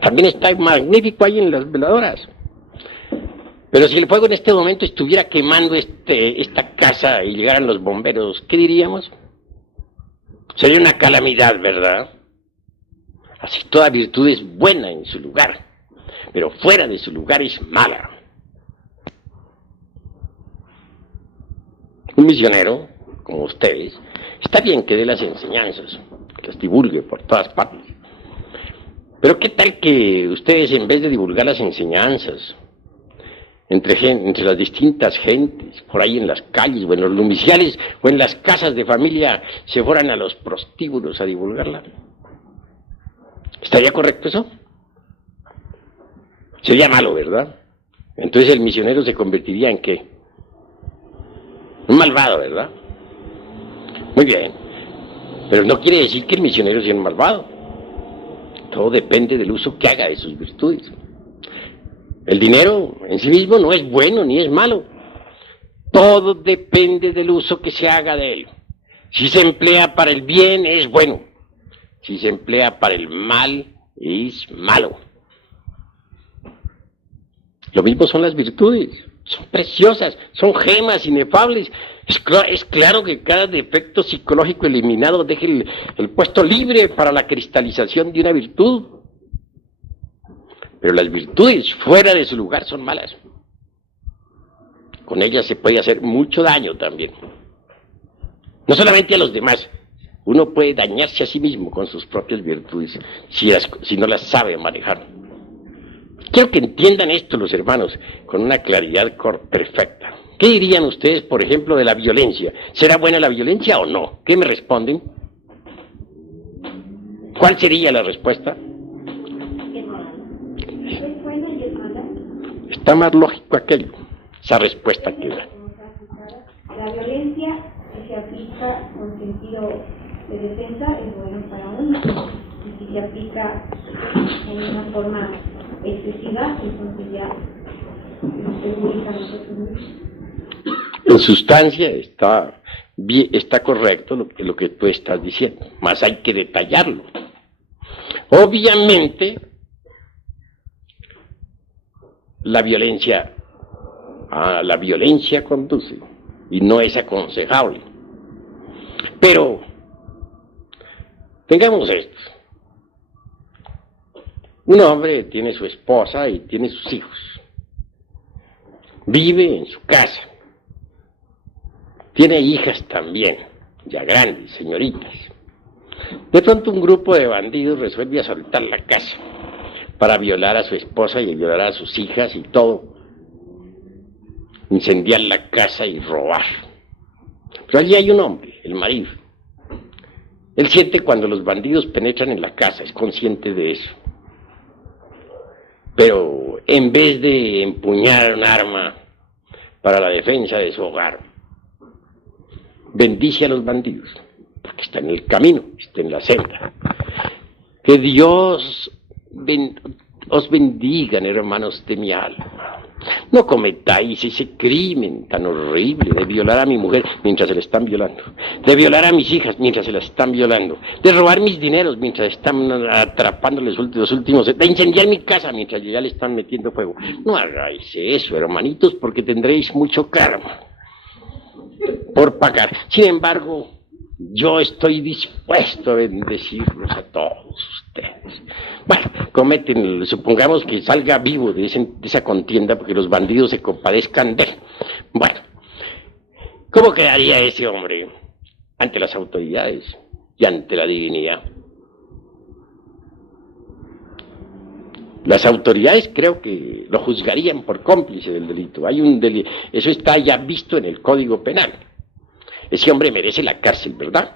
También está magnífico ahí en las veladoras. Pero si el fuego en este momento estuviera quemando esta casa y llegaran los bomberos, ¿qué diríamos? Sería una calamidad, ¿verdad? Así toda virtud es buena en su lugar, pero fuera de su lugar es mala. Un misionero, como ustedes, está bien que dé las enseñanzas, que las divulgue por todas partes. Pero ¿qué tal que ustedes, en vez de divulgar las enseñanzas, entre las distintas gentes, por ahí en las calles, o en los lumiciales, o en las casas de familia, se fueran a los prostíbulos a divulgarla? ¿Estaría correcto eso? Sería malo, ¿verdad? Entonces el misionero se convertiría en ¿qué? Un malvado, ¿verdad? Muy bien. Pero no quiere decir que el misionero sea un malvado. Todo depende del uso que haga de sus virtudes. El dinero en sí mismo no es bueno ni es malo. Todo depende del uso que se haga de él. Si se emplea para el bien, es bueno. Si se emplea para el mal, es malo. Lo mismo son las virtudes. Son preciosas, son gemas inefables. Es claro que cada defecto psicológico eliminado deja el puesto libre para la cristalización de una virtud. Pero las virtudes fuera de su lugar son malas. Con ellas se puede hacer mucho daño también. No solamente a los demás. Uno puede dañarse a sí mismo con sus propias virtudes si no las sabe manejar. Quiero que entiendan esto los hermanos con una claridad perfecta. ¿Qué dirían ustedes, por ejemplo, de la violencia? ¿Será buena la violencia o no? ¿Qué me responden? ¿Cuál sería la respuesta? Está más lógico aquello, esa respuesta que da. La violencia que se aplica con sentido de defensa es bueno para uno, y si se aplica en una forma excesiva, entonces ya nos perjudica a nosotros mismos. En sustancia está correcto lo que tú estás diciendo, más hay que detallarlo. Obviamente, la violencia A la violencia conduce y no es aconsejable. Pero tengamos esto. Un hombre tiene su esposa y tiene sus hijos. Vive en su casa. Tiene hijas también, ya grandes, señoritas. De pronto un grupo de bandidos resuelve asaltar la casa para violar a su esposa y violar a sus hijas y todo. Incendiar la casa y robar. Pero allí hay un hombre, el marido. Él siente cuando los bandidos penetran en la casa, es consciente de eso. Pero en vez de empuñar un arma para la defensa de su hogar, bendice a los bandidos, porque está en el camino, está en la senda. Que Dios os bendiga, hermanos de mi alma. No cometáis ese crimen tan horrible de violar a mi mujer mientras se la están violando, de violar a mis hijas mientras se la están violando, de robar mis dineros mientras están atrapando los últimos, de incendiar mi casa mientras ya le están metiendo fuego. No hagáis eso, hermanitos, porque tendréis mucho karma por pagar. Sin embargo, yo estoy dispuesto a bendecirlos a todos ustedes. Bueno, supongamos que salga vivo de esa contienda porque los bandidos se compadezcan de él. Bueno, ¿cómo quedaría ese hombre ante las autoridades y ante la divinidad? Las autoridades creo que lo juzgarían por cómplice del delito. Hay un delito, eso está ya visto en el Código Penal. Ese hombre merece la cárcel, ¿verdad?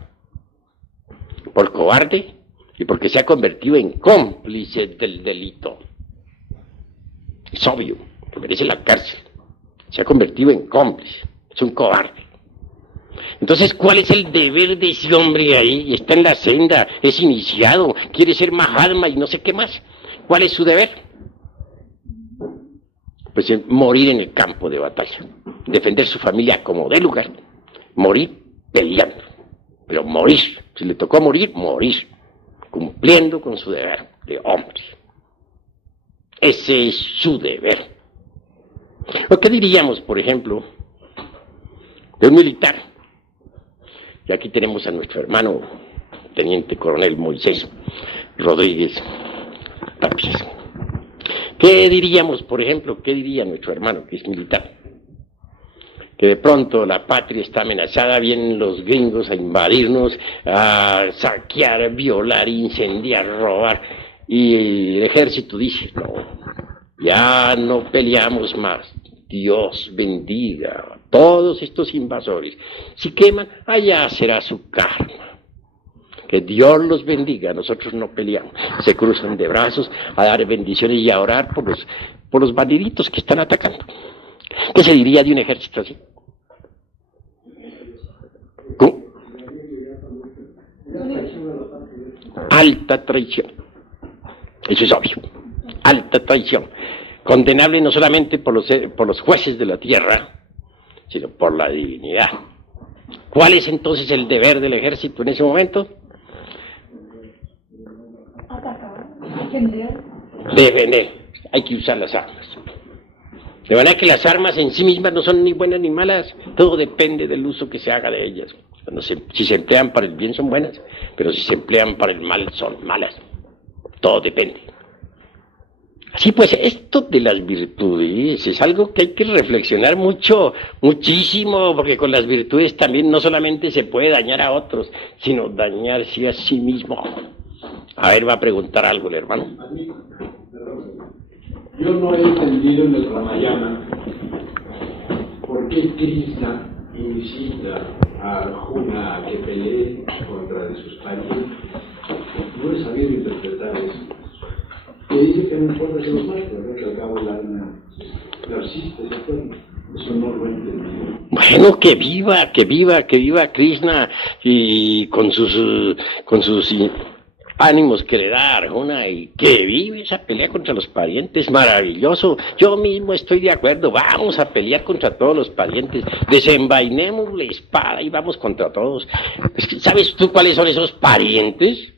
Por cobarde y porque se ha convertido en cómplice del delito. Es obvio que merece la cárcel. Se ha convertido en cómplice. Es un cobarde. Entonces, ¿cuál es el deber de ese hombre ahí? Está en la senda, es iniciado, quiere ser Mahatma y no sé qué más. ¿Cuál es su deber? Pues morir en el campo de batalla. Defender su familia como de lugar. Morir peleando, pero morir, si le tocó morir, morir, cumpliendo con su deber de hombre. Ese es su deber. ¿O qué diríamos, por ejemplo, de un militar? Y aquí tenemos a nuestro hermano, Teniente Coronel Moisés Rodríguez Tapias. ¿Qué diríamos, por ejemplo, qué diría nuestro hermano que es militar? Que de pronto la patria está amenazada, vienen los gringos a invadirnos, a saquear, violar, incendiar, robar, y el ejército dice, no, ya no peleamos más, Dios bendiga a todos estos invasores, si queman, allá será su karma, que Dios los bendiga, nosotros no peleamos, se cruzan de brazos a dar bendiciones y a orar por los bandiditos que están atacando. ¿Qué se diría de un ejército así? ¿Cómo? Alta traición. Eso es obvio. Alta traición. Condenable no solamente por los jueces de la tierra, sino por la divinidad. ¿Cuál es entonces el deber del ejército en ese momento? Defender. Hay que usar las armas. De manera que las armas en sí mismas no son ni buenas ni malas, todo depende del uso que se haga de ellas. Si se emplean para el bien son buenas, pero si se emplean para el mal son malas. Todo depende. Así pues, esto de las virtudes es algo que hay que reflexionar muchísimo, porque con las virtudes también no solamente se puede dañar a otros, sino dañarse a sí mismo. A ver, va a preguntar algo el hermano. Yo no he entendido en el Ramayana por qué Krishna incita a Arjuna a que pelee contra de sus parientes. No he sabido interpretar eso. Que dice que no importa que los mate, ¿verdad? Que al cabo el alma narcisista se fue. Eso no lo he entendido. Bueno, que viva Krishna y con sus ánimos que le da Arjuna y que vive esa pelea contra los parientes, maravilloso. Yo mismo estoy de acuerdo, vamos a pelear contra todos los parientes, desenvainemos la espada y vamos contra todos. ¿Sabes tú cuáles son esos parientes?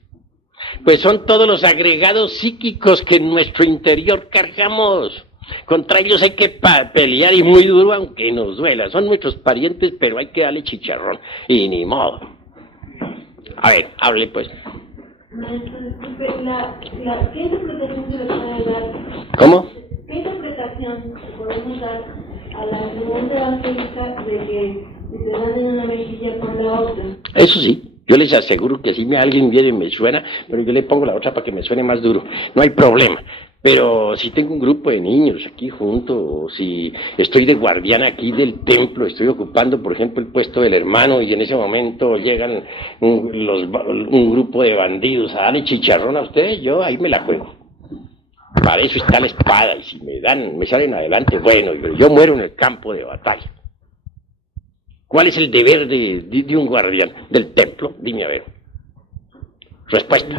Pues son todos los agregados psíquicos que en nuestro interior cargamos. Contra ellos hay que pelear y muy duro aunque nos duela. Son nuestros parientes, pero hay que darle chicharrón. Y ni modo. A ver, hable pues. Maestro, disculpe, ¿qué interpretación se le puede dar? ¿Cómo? ¿Qué interpretación podemos dar a la pregunta evangélica de que se dan en una mejilla con la otra? Eso sí, yo les aseguro que si alguien viene y me suena, pero yo le pongo la otra para que me suene más duro. No hay problema. Pero si tengo un grupo de niños aquí juntos, o si estoy de guardián aquí del templo, estoy ocupando, por ejemplo, el puesto del hermano y en ese momento llegan un grupo de bandidos a darle chicharrón a ustedes, yo ahí me la juego. Para eso está la espada y si me salen adelante, bueno, yo muero en el campo de batalla. ¿Cuál es el deber de un guardián del templo? Dime a ver. Respuesta.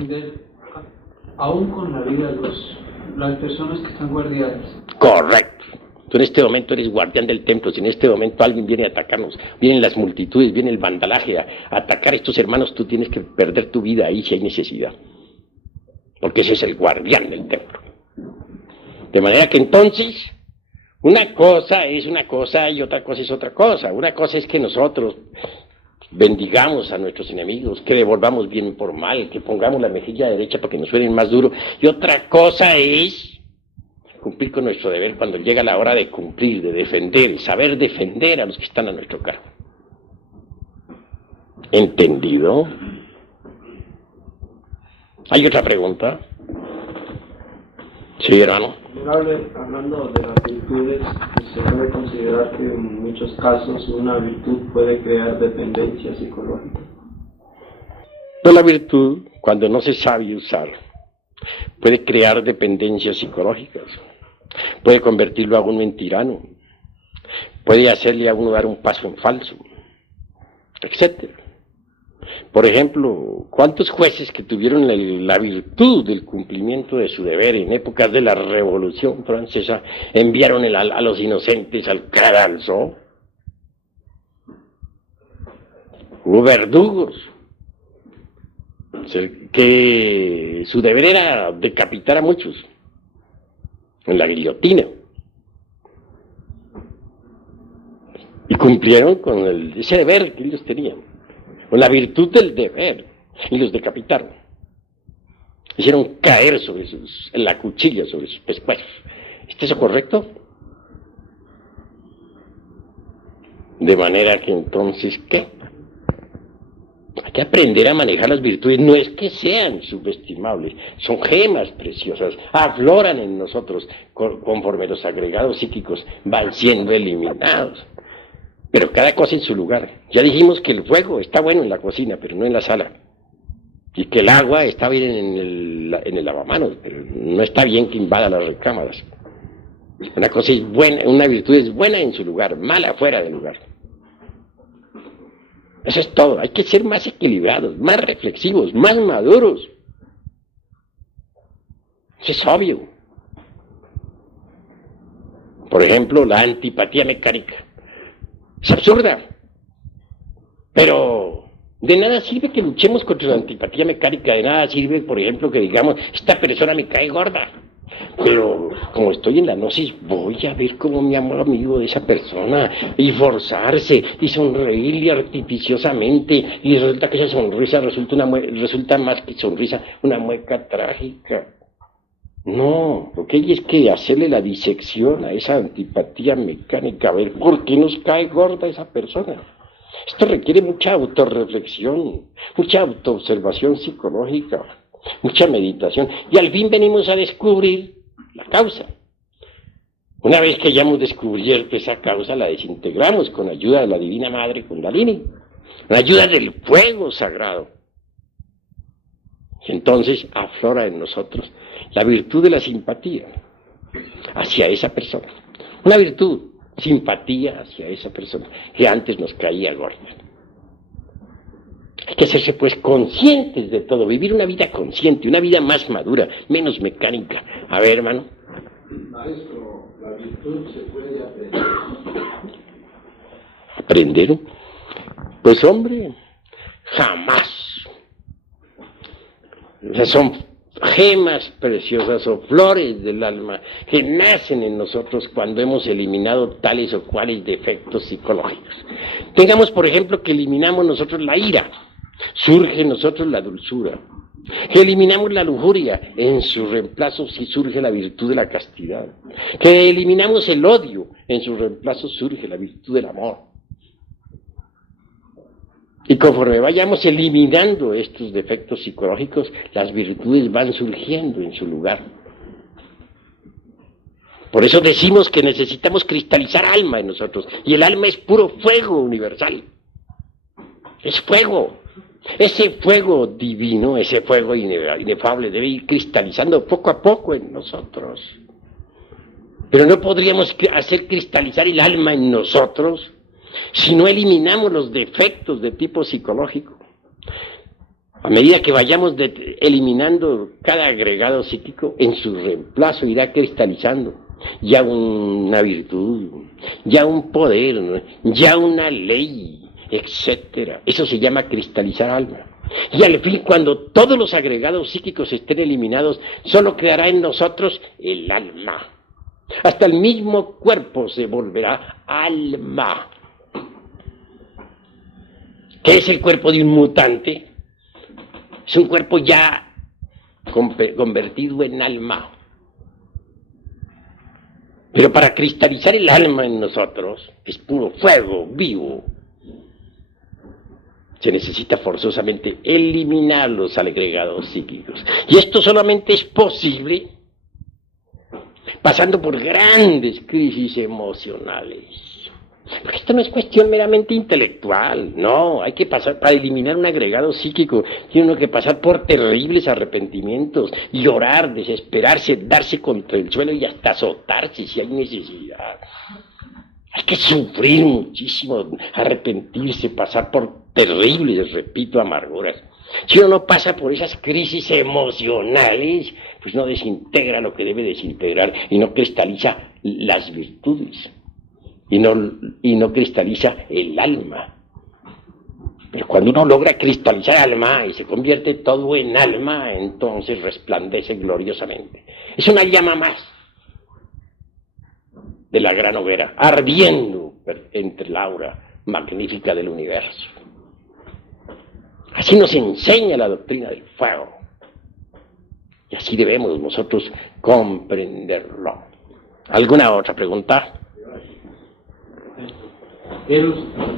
Aún con la vida de las personas que están guardiadas. Correcto. Tú en este momento eres guardián del templo. Si en este momento alguien viene a atacarnos, vienen las multitudes, viene el vandalaje a atacar a estos hermanos, tú tienes que perder tu vida ahí si hay necesidad. Porque ese es el guardián del templo. De manera que entonces, una cosa es una cosa y otra cosa es otra cosa. Una cosa es que nosotros bendigamos a nuestros enemigos, que devolvamos bien por mal, que pongamos la mejilla derecha para que nos suenen más duro. Y otra cosa es cumplir con nuestro deber cuando llega la hora de cumplir, de defender, saber defender a los que están a nuestro cargo. ¿Entendido? ¿Hay otra pregunta? Sí, hermano. Hablando de las virtudes, se puede considerar que en muchos casos una virtud puede crear dependencia psicológica. Pues la virtud, cuando no se sabe usar, puede crear dependencias psicológicas, puede convertirlo a uno en tirano, puede hacerle a uno dar un paso en falso, etc. Por ejemplo, ¿cuántos jueces que tuvieron la virtud del cumplimiento de su deber en épocas de la Revolución Francesa enviaron a los inocentes al cadalso? Hubo verdugos que su deber era decapitar a muchos en la guillotina y cumplieron con ese deber que ellos tenían, con la virtud del deber, y los decapitaron. Hicieron caer en la cuchilla sobre sus pescuezos. ¿Está eso correcto? De manera que entonces, ¿qué? Hay que aprender a manejar las virtudes. No es que sean subestimables, son gemas preciosas, afloran en nosotros conforme los agregados psíquicos van siendo eliminados. Pero cada cosa en su lugar. Ya dijimos que el fuego está bueno en la cocina, pero no en la sala. Y que el agua está bien en el lavamanos, pero no está bien que invada las recámaras. Una cosa es buena, una virtud es buena en su lugar, mala fuera del lugar. Eso es todo. Hay que ser más equilibrados, más reflexivos, más maduros. Eso es obvio. Por ejemplo, la antipatía mecánica. Es absurda, pero de nada sirve que luchemos contra la antipatía mecánica, de nada sirve, por ejemplo, que digamos, esta persona me cae gorda, pero como estoy en la gnosis, voy a ver cómo me amo amigo de esa persona, y forzarse, y sonreírle artificiosamente, y resulta que esa sonrisa resulta más que sonrisa, una mueca trágica. No, lo que hay es que hacerle la disección a esa antipatía mecánica, a ver por qué nos cae gorda esa persona. Esto requiere mucha autorreflexión, mucha autoobservación psicológica, mucha meditación, y al fin venimos a descubrir la causa. Una vez que hayamos descubierto esa causa, la desintegramos con ayuda de la Divina Madre Kundalini, con ayuda del fuego sagrado. Y entonces aflora en nosotros la virtud de la simpatía hacia esa persona. Una virtud, simpatía hacia esa persona que antes nos caía gorda. Hay que hacerse pues conscientes de todo, vivir una vida consciente, una vida más madura, menos mecánica. A ver, hermano. Maestro, la virtud se puede aprender. ¿Aprender? Pues hombre, jamás. Son gemas preciosas o flores del alma que nacen en nosotros cuando hemos eliminado tales o cuales defectos psicológicos. Tengamos, por ejemplo, que eliminamos nosotros la ira, surge en nosotros la dulzura. Que eliminamos la lujuria, en su reemplazo sí surge la virtud de la castidad. Que eliminamos el odio, en su reemplazo surge la virtud del amor. Y conforme vayamos eliminando estos defectos psicológicos, las virtudes van surgiendo en su lugar. Por eso decimos que necesitamos cristalizar alma en nosotros. Y el alma es puro fuego universal. Es fuego. Ese fuego divino, ese fuego inefable debe ir cristalizando poco a poco en nosotros. Pero no podríamos hacer cristalizar el alma en nosotros si no eliminamos los defectos de tipo psicológico. A medida que vayamos eliminando cada agregado psíquico, en su reemplazo irá cristalizando ya una virtud, ya un poder, ya una ley, etcétera. Eso se llama cristalizar alma. Y al fin, cuando todos los agregados psíquicos estén eliminados, solo quedará en nosotros el alma. Hasta el mismo cuerpo se volverá alma. ¿Qué es el cuerpo de un mutante? Es un cuerpo ya convertido en alma. Pero para cristalizar el alma en nosotros, que es puro fuego vivo, se necesita forzosamente eliminar los agregados psíquicos. Y esto solamente es posible pasando por grandes crisis emocionales. Porque esto no es cuestión meramente intelectual, no, hay que pasar, para eliminar un agregado psíquico, tiene uno que pasar por terribles arrepentimientos, llorar, desesperarse, darse contra el suelo y hasta azotarse si hay necesidad. Hay que sufrir muchísimo, arrepentirse, pasar por terribles, repito, amarguras. Si uno no pasa por esas crisis emocionales, pues no desintegra lo que debe desintegrar y no cristaliza las virtudes. Y no cristaliza el alma. Pero cuando uno logra cristalizar alma y se convierte todo en alma, entonces resplandece gloriosamente. Es una llama más de la gran hoguera, ardiendo entre la aura magnífica del universo. Así nos enseña la doctrina del fuego. Y así debemos nosotros comprenderlo. ¿Alguna otra pregunta? Eros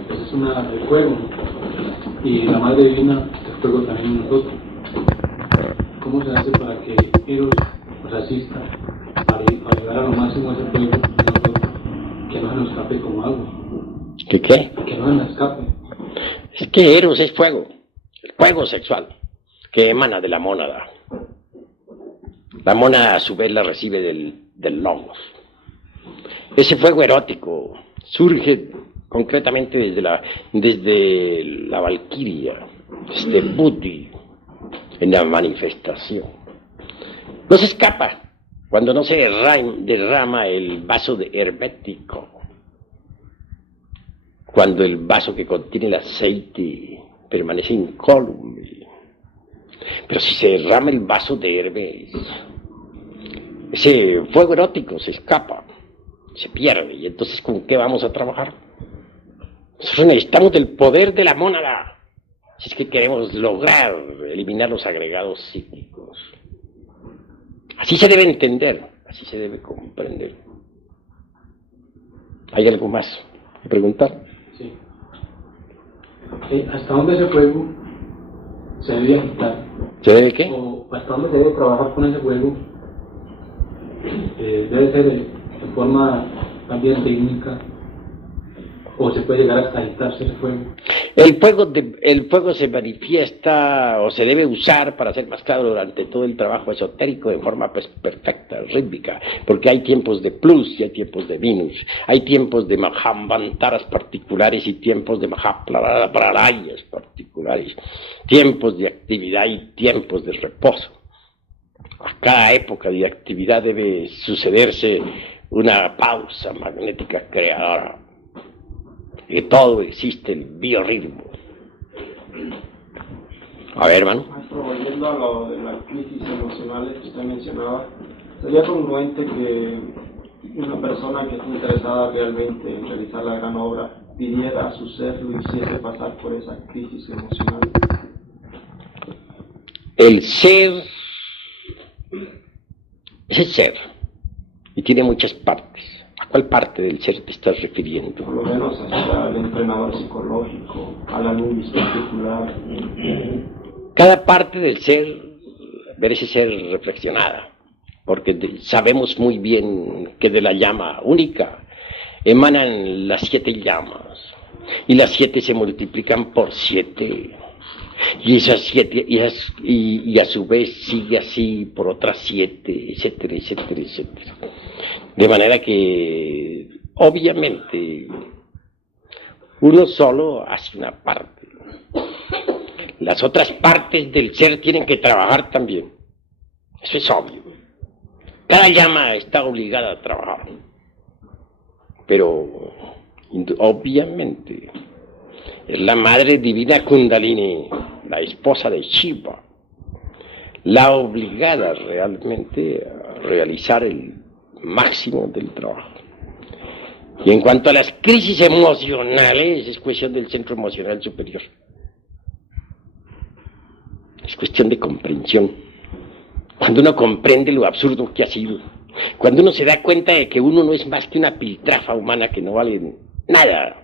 es el fuego, y la Madre Divina es fuego también en nosotros. ¿Cómo se hace para que Eros nos asista para llegar a lo máximo de ese fuego en nosotros, que no se nos escape como agua? ¿Qué qué? Que no se nos escape. Es que Eros es fuego, el fuego sexual, que emana de la mónada. La mónada a su vez la recibe del logos. Ese fuego erótico surge concretamente desde la Valquiria, desde Buddhi, en la manifestación. No se escapa cuando no se derrama el vaso hermético, cuando el vaso que contiene el aceite permanece incólume. Pero si se derrama el vaso de Hermes, ese fuego erótico se escapa, se pierde, y entonces ¿con qué vamos a trabajar? Nosotros necesitamos del poder de la mónada, si es que queremos lograr eliminar los agregados psíquicos. Así se debe entender, así se debe comprender. ¿Hay algo más que preguntar? Sí. ¿Hasta dónde ese fuego se debe agitar? ¿Se debe qué? ¿O hasta dónde se debe trabajar con ese fuego? ¿Debe ser de forma también técnica? ¿O se puede llegar hasta agitarse ese fuego? El fuego se manifiesta o se debe usar, para ser más claro, durante todo el trabajo esotérico en forma perfecta, rítmica, porque hay tiempos de plus y hay tiempos de minus, hay tiempos de mahamantaras particulares y tiempos de mahapralayas particulares, tiempos de actividad y tiempos de reposo. A cada época de actividad debe sucederse una pausa magnética creadora. Que todo existe el biorritmo. A ver, hermano. Maestro, volviendo a lo de las crisis emocionales que usted mencionaba, ¿sería congruente que una persona que esté interesada realmente en realizar la gran obra pidiera a su ser lo hiciese pasar por esa crisis emocional? El ser es el ser y tiene muchas partes. ¿A cuál parte del ser te estás refiriendo? Por lo menos hacia el entrenador psicológico, al alumno particular. Cada parte del ser merece ser reflexionada, porque sabemos muy bien que de la llama única emanan las 7 llamas, y las 7 se multiplican por 7, y esas 7, y a su vez sigue así por otras 7, etcétera, etcétera, etcétera. De manera que, obviamente, uno solo hace una parte. Las otras partes del ser tienen que trabajar también. Eso es obvio. Cada llama está obligada a trabajar. Pero, obviamente, es la Madre Divina Kundalini, la esposa de Shiva, la obligada realmente a realizar el máximo del trabajo. Y en cuanto a las crisis emocionales, es cuestión del centro emocional superior. Es cuestión de comprensión. Cuando uno comprende lo absurdo que ha sido, cuando uno se da cuenta de que uno no es más que una piltrafa humana que no vale nada,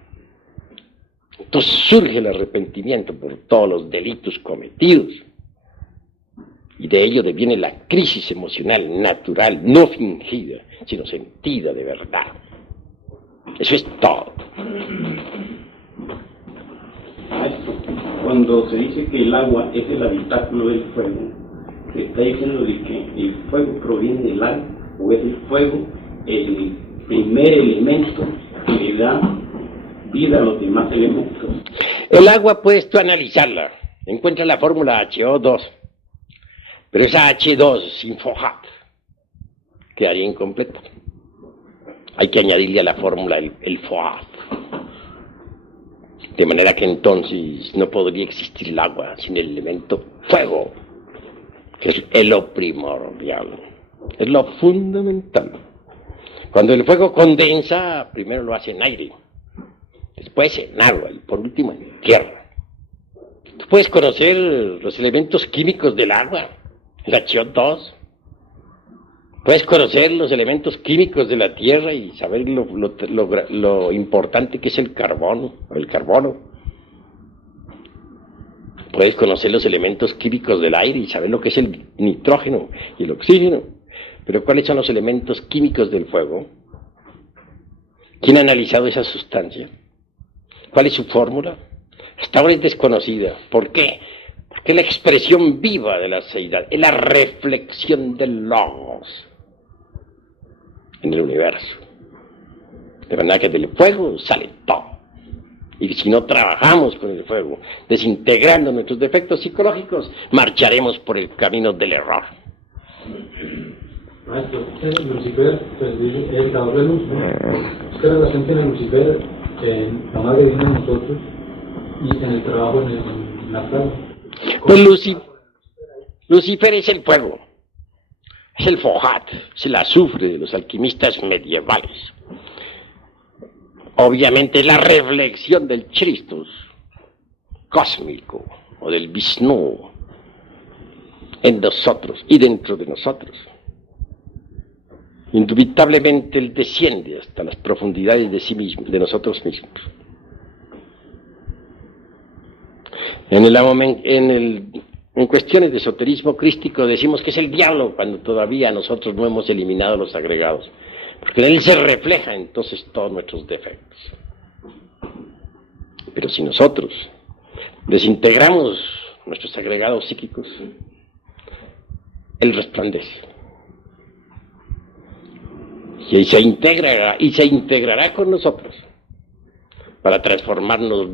entonces surge el arrepentimiento por todos los delitos cometidos. Y de ello deviene la crisis emocional natural, no fingida, sino sentida de verdad. Eso es todo. Cuando se dice que el agua es el habitáculo del fuego, ¿se está diciendo de que el fuego proviene del agua o es el fuego el primer elemento que le da vida a los demás elementos? El agua puedes tú analizarla. Encuentra la fórmula HO2. Pero esa H2 sin FOHAT quedaría incompleta. Hay que añadirle a la fórmula el FOHAT. De manera que entonces no podría existir el agua sin el elemento fuego, que es lo primordial, es lo fundamental. Cuando el fuego condensa, primero lo hace en aire, después en agua y por último en tierra. Tú puedes conocer los elementos químicos del agua, el HO2. Puedes conocer los elementos químicos de la tierra y saber lo importante que es el carbono. Puedes conocer los elementos químicos del aire y saber lo que es el nitrógeno y el oxígeno. Pero ¿cuáles son los elementos químicos del fuego? ¿Quién ha analizado esa sustancia? ¿Cuál es su fórmula? Hasta ahora es desconocida. ¿Por qué? Porque la expresión viva de la seidad es la reflexión del logos en el universo. De verdad que del fuego sale todo. Y si no trabajamos con el fuego, desintegrando nuestros defectos psicológicos, marcharemos por el camino del error. Maestro, Lucifer, pues, es el dador de luz, ¿no? ¿Qué relación tiene Lucifer en la Madre Divina de nosotros y en el trabajo en la planta? Pues Lucifer es el fuego, es el FOHAT, es el azufre de los alquimistas medievales. Obviamente es la reflexión del Christus cósmico o del Vishnu en nosotros y dentro de nosotros. Indubitablemente él desciende hasta las profundidades de sí mismo, de nosotros mismos. En cuestiones de esoterismo crístico decimos que es el diablo cuando todavía nosotros no hemos eliminado los agregados, porque en él se refleja entonces todos nuestros defectos. Pero si nosotros desintegramos nuestros agregados psíquicos, él resplandece. Y se integrará con nosotros para transformarnos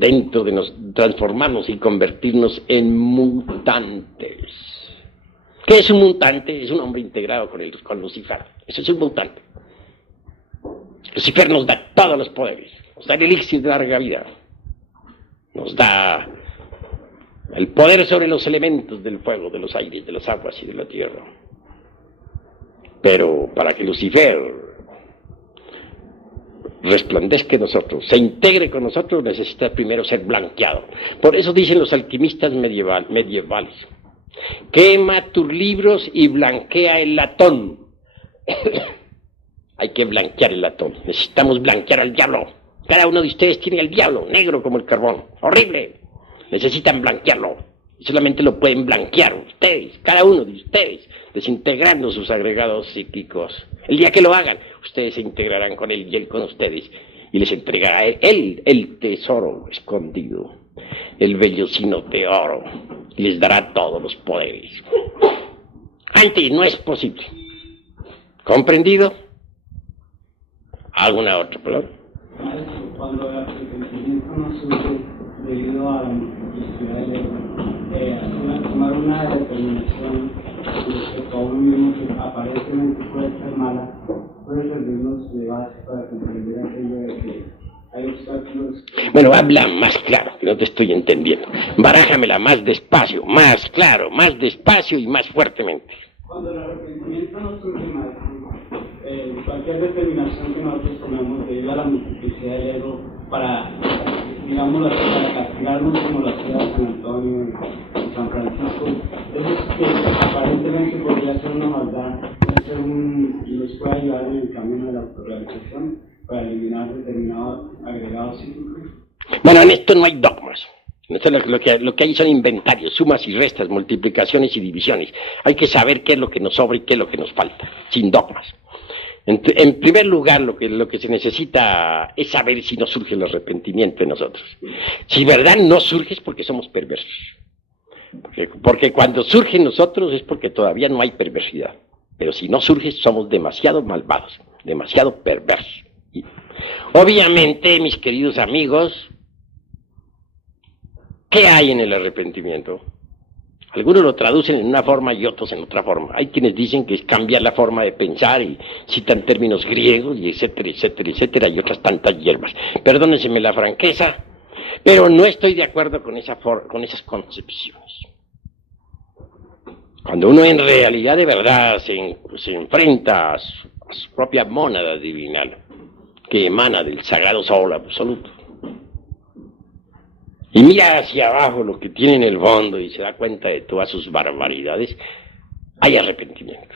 transformarnos y convertirnos en mutantes. ¿Qué es un mutante? Es un hombre integrado con Lucifer. Eso es un mutante. Lucifer nos da todos los poderes, nos da el elixir de larga vida, nos da el poder sobre los elementos del fuego, de los aires, de las aguas y de la tierra. Pero para que Lucifer resplandezca en nosotros, se integre con nosotros, necesita primero ser blanqueado. Por eso dicen los alquimistas medievales: quema tus libros y blanquea el latón. Hay que blanquear el latón. Necesitamos blanquear al diablo. Cada uno de ustedes tiene al diablo negro como el carbón. Horrible. Necesitan blanquearlo. Y solamente lo pueden blanquear ustedes, cada uno de ustedes, desintegrando sus agregados psíquicos. El día que lo hagan, ustedes se integrarán con él y él con ustedes. Y les entregará él el tesoro escondido, el vellocino de oro. Y les dará todos los poderes. Antes no es posible. ¿Comprendido? ¿Alguna otra palabra? Cuando el arrepentimiento no surge debido a la multiplicidad del ego, tomar una determinación respecto a uno mismo que aparentemente puede ser mala, puede servirnos de base para comprender aquello de que hay obstáculos. Bueno, habla más claro, que no te estoy entendiendo. Barájamela más despacio, más claro, más despacio y más fuertemente. Cuando el arrepentimiento no surge mal, cualquier determinación que nosotros tomemos debido a la multiplicidad del ego para, digamos, para castigarnos como lo hacía San Antonio y San Francisco, eso que aparentemente podría ser una maldad, nos puede ayudar en el camino de la autorrealización para eliminar determinados agregados psíquicos. Bueno, en esto no hay dogmas. Esto lo que hay son inventarios, sumas y restas, multiplicaciones y divisiones. Hay que saber qué es lo que nos sobra y qué es lo que nos falta, sin dogmas. En primer lugar, lo que se necesita es saber si no surge el arrepentimiento en nosotros. Si verdad no surge es porque somos perversos. Porque cuando surge en nosotros es porque todavía no hay perversidad. Pero si no surge, somos demasiado malvados, demasiado perversos. Y, obviamente, mis queridos amigos, ¿qué hay en el arrepentimiento? Algunos lo traducen en una forma y otros en otra forma. Hay quienes dicen que es cambiar la forma de pensar y citan términos griegos y etcétera, etcétera, etcétera, y otras tantas hierbas. Perdónenseme la franqueza, pero no estoy de acuerdo con esas concepciones. Cuando uno en realidad de verdad se enfrenta a su propia mónada divinal, que emana del sagrado sol absoluto, y mira hacia abajo lo que tiene en el fondo y se da cuenta de todas sus barbaridades, hay arrepentimiento.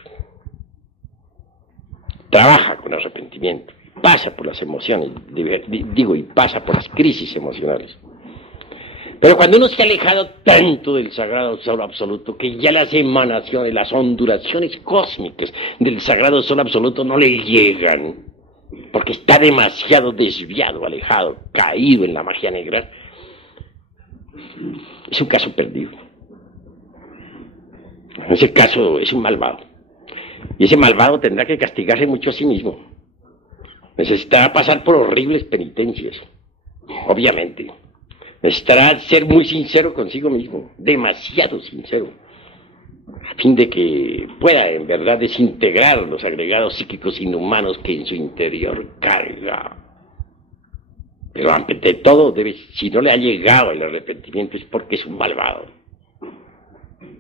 Trabaja con arrepentimiento, pasa por las emociones, y pasa por las crisis emocionales. Pero cuando uno se ha alejado tanto del sagrado sol absoluto, que ya las emanaciones, las ondulaciones cósmicas del sagrado sol absoluto no le llegan, porque está demasiado desviado, alejado, caído en la magia negra, es un caso perdido. En ese caso es un malvado. Y ese malvado tendrá que castigarse mucho a sí mismo. Necesitará pasar por horribles penitencias, obviamente. Necesitará ser muy sincero consigo mismo, demasiado sincero, a fin de que pueda en verdad desintegrar los agregados psíquicos inhumanos que en su interior carga. Pero antes de todo, si no le ha llegado el arrepentimiento es porque es un malvado,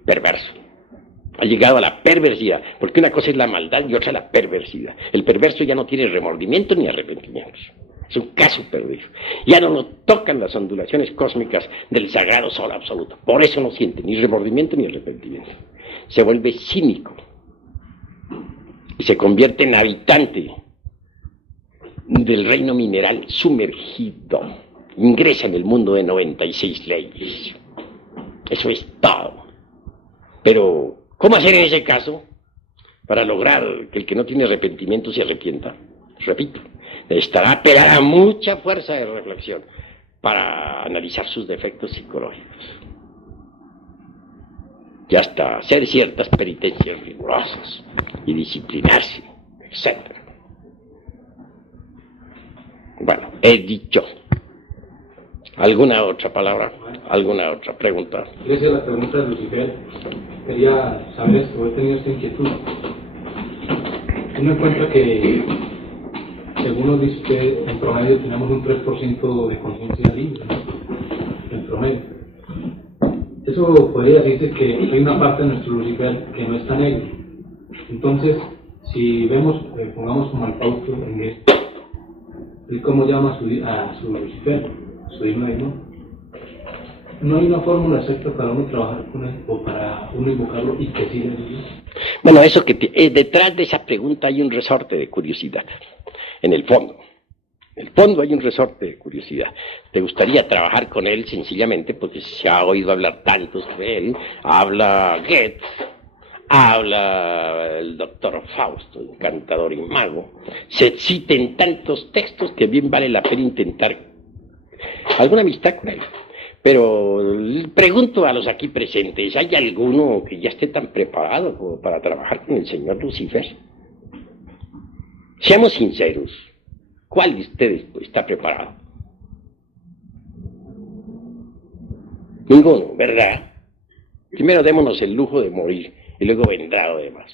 perverso. Ha llegado a la perversidad, porque una cosa es la maldad y otra la perversidad. El perverso ya no tiene remordimiento ni arrepentimientos. Es un caso perdido. Ya no lo tocan las ondulaciones cósmicas del sagrado sol absoluto. Por eso no siente ni remordimiento ni arrepentimiento. Se vuelve cínico y se convierte en habitante del reino mineral sumergido. Ingresa en el mundo de 96 leyes. Eso es todo. Pero, ¿cómo hacer en ese caso para lograr que el que no tiene arrepentimiento se arrepienta? Repito, necesitará apelar a mucha fuerza de reflexión para analizar sus defectos psicológicos y hasta hacer ciertas penitencias rigurosas y disciplinarse, etc. Bueno, he dicho. ¿Alguna otra palabra? ¿Alguna otra pregunta? Gracias a la pregunta de Lucifer, quería saber esto, he tenido esta inquietud. Uno encuentra que, según nos dice usted, en promedio tenemos un 3% de conciencia libre, ¿no? En promedio. Eso podría decirse que hay una parte de nuestro Lucifer que no está negro. Entonces, si vemos, pongamos como al Fausto en esto, ¿y cómo llama a su Lucifer, su digno demonio? No hay una fórmula exacta para uno trabajar con él o para uno invocarlo y que siga en Dios. Bueno, eso que detrás de esa pregunta hay un resorte de curiosidad, en el fondo. En el fondo hay un resorte de curiosidad. ¿Te gustaría trabajar con él sencillamente porque se ha oído hablar tanto sobre él? Habla Goethe, habla el doctor Fausto, encantador y mago. Se citen tantos textos que bien vale la pena intentar alguna amistad con él. Pero pregunto a los aquí presentes, ¿hay alguno que ya esté tan preparado como para trabajar con el señor Lucifer? Seamos sinceros. ¿Cuál de ustedes está preparado? Ninguno, ¿verdad? Primero démonos el lujo de morir y luego vendrá lo demás.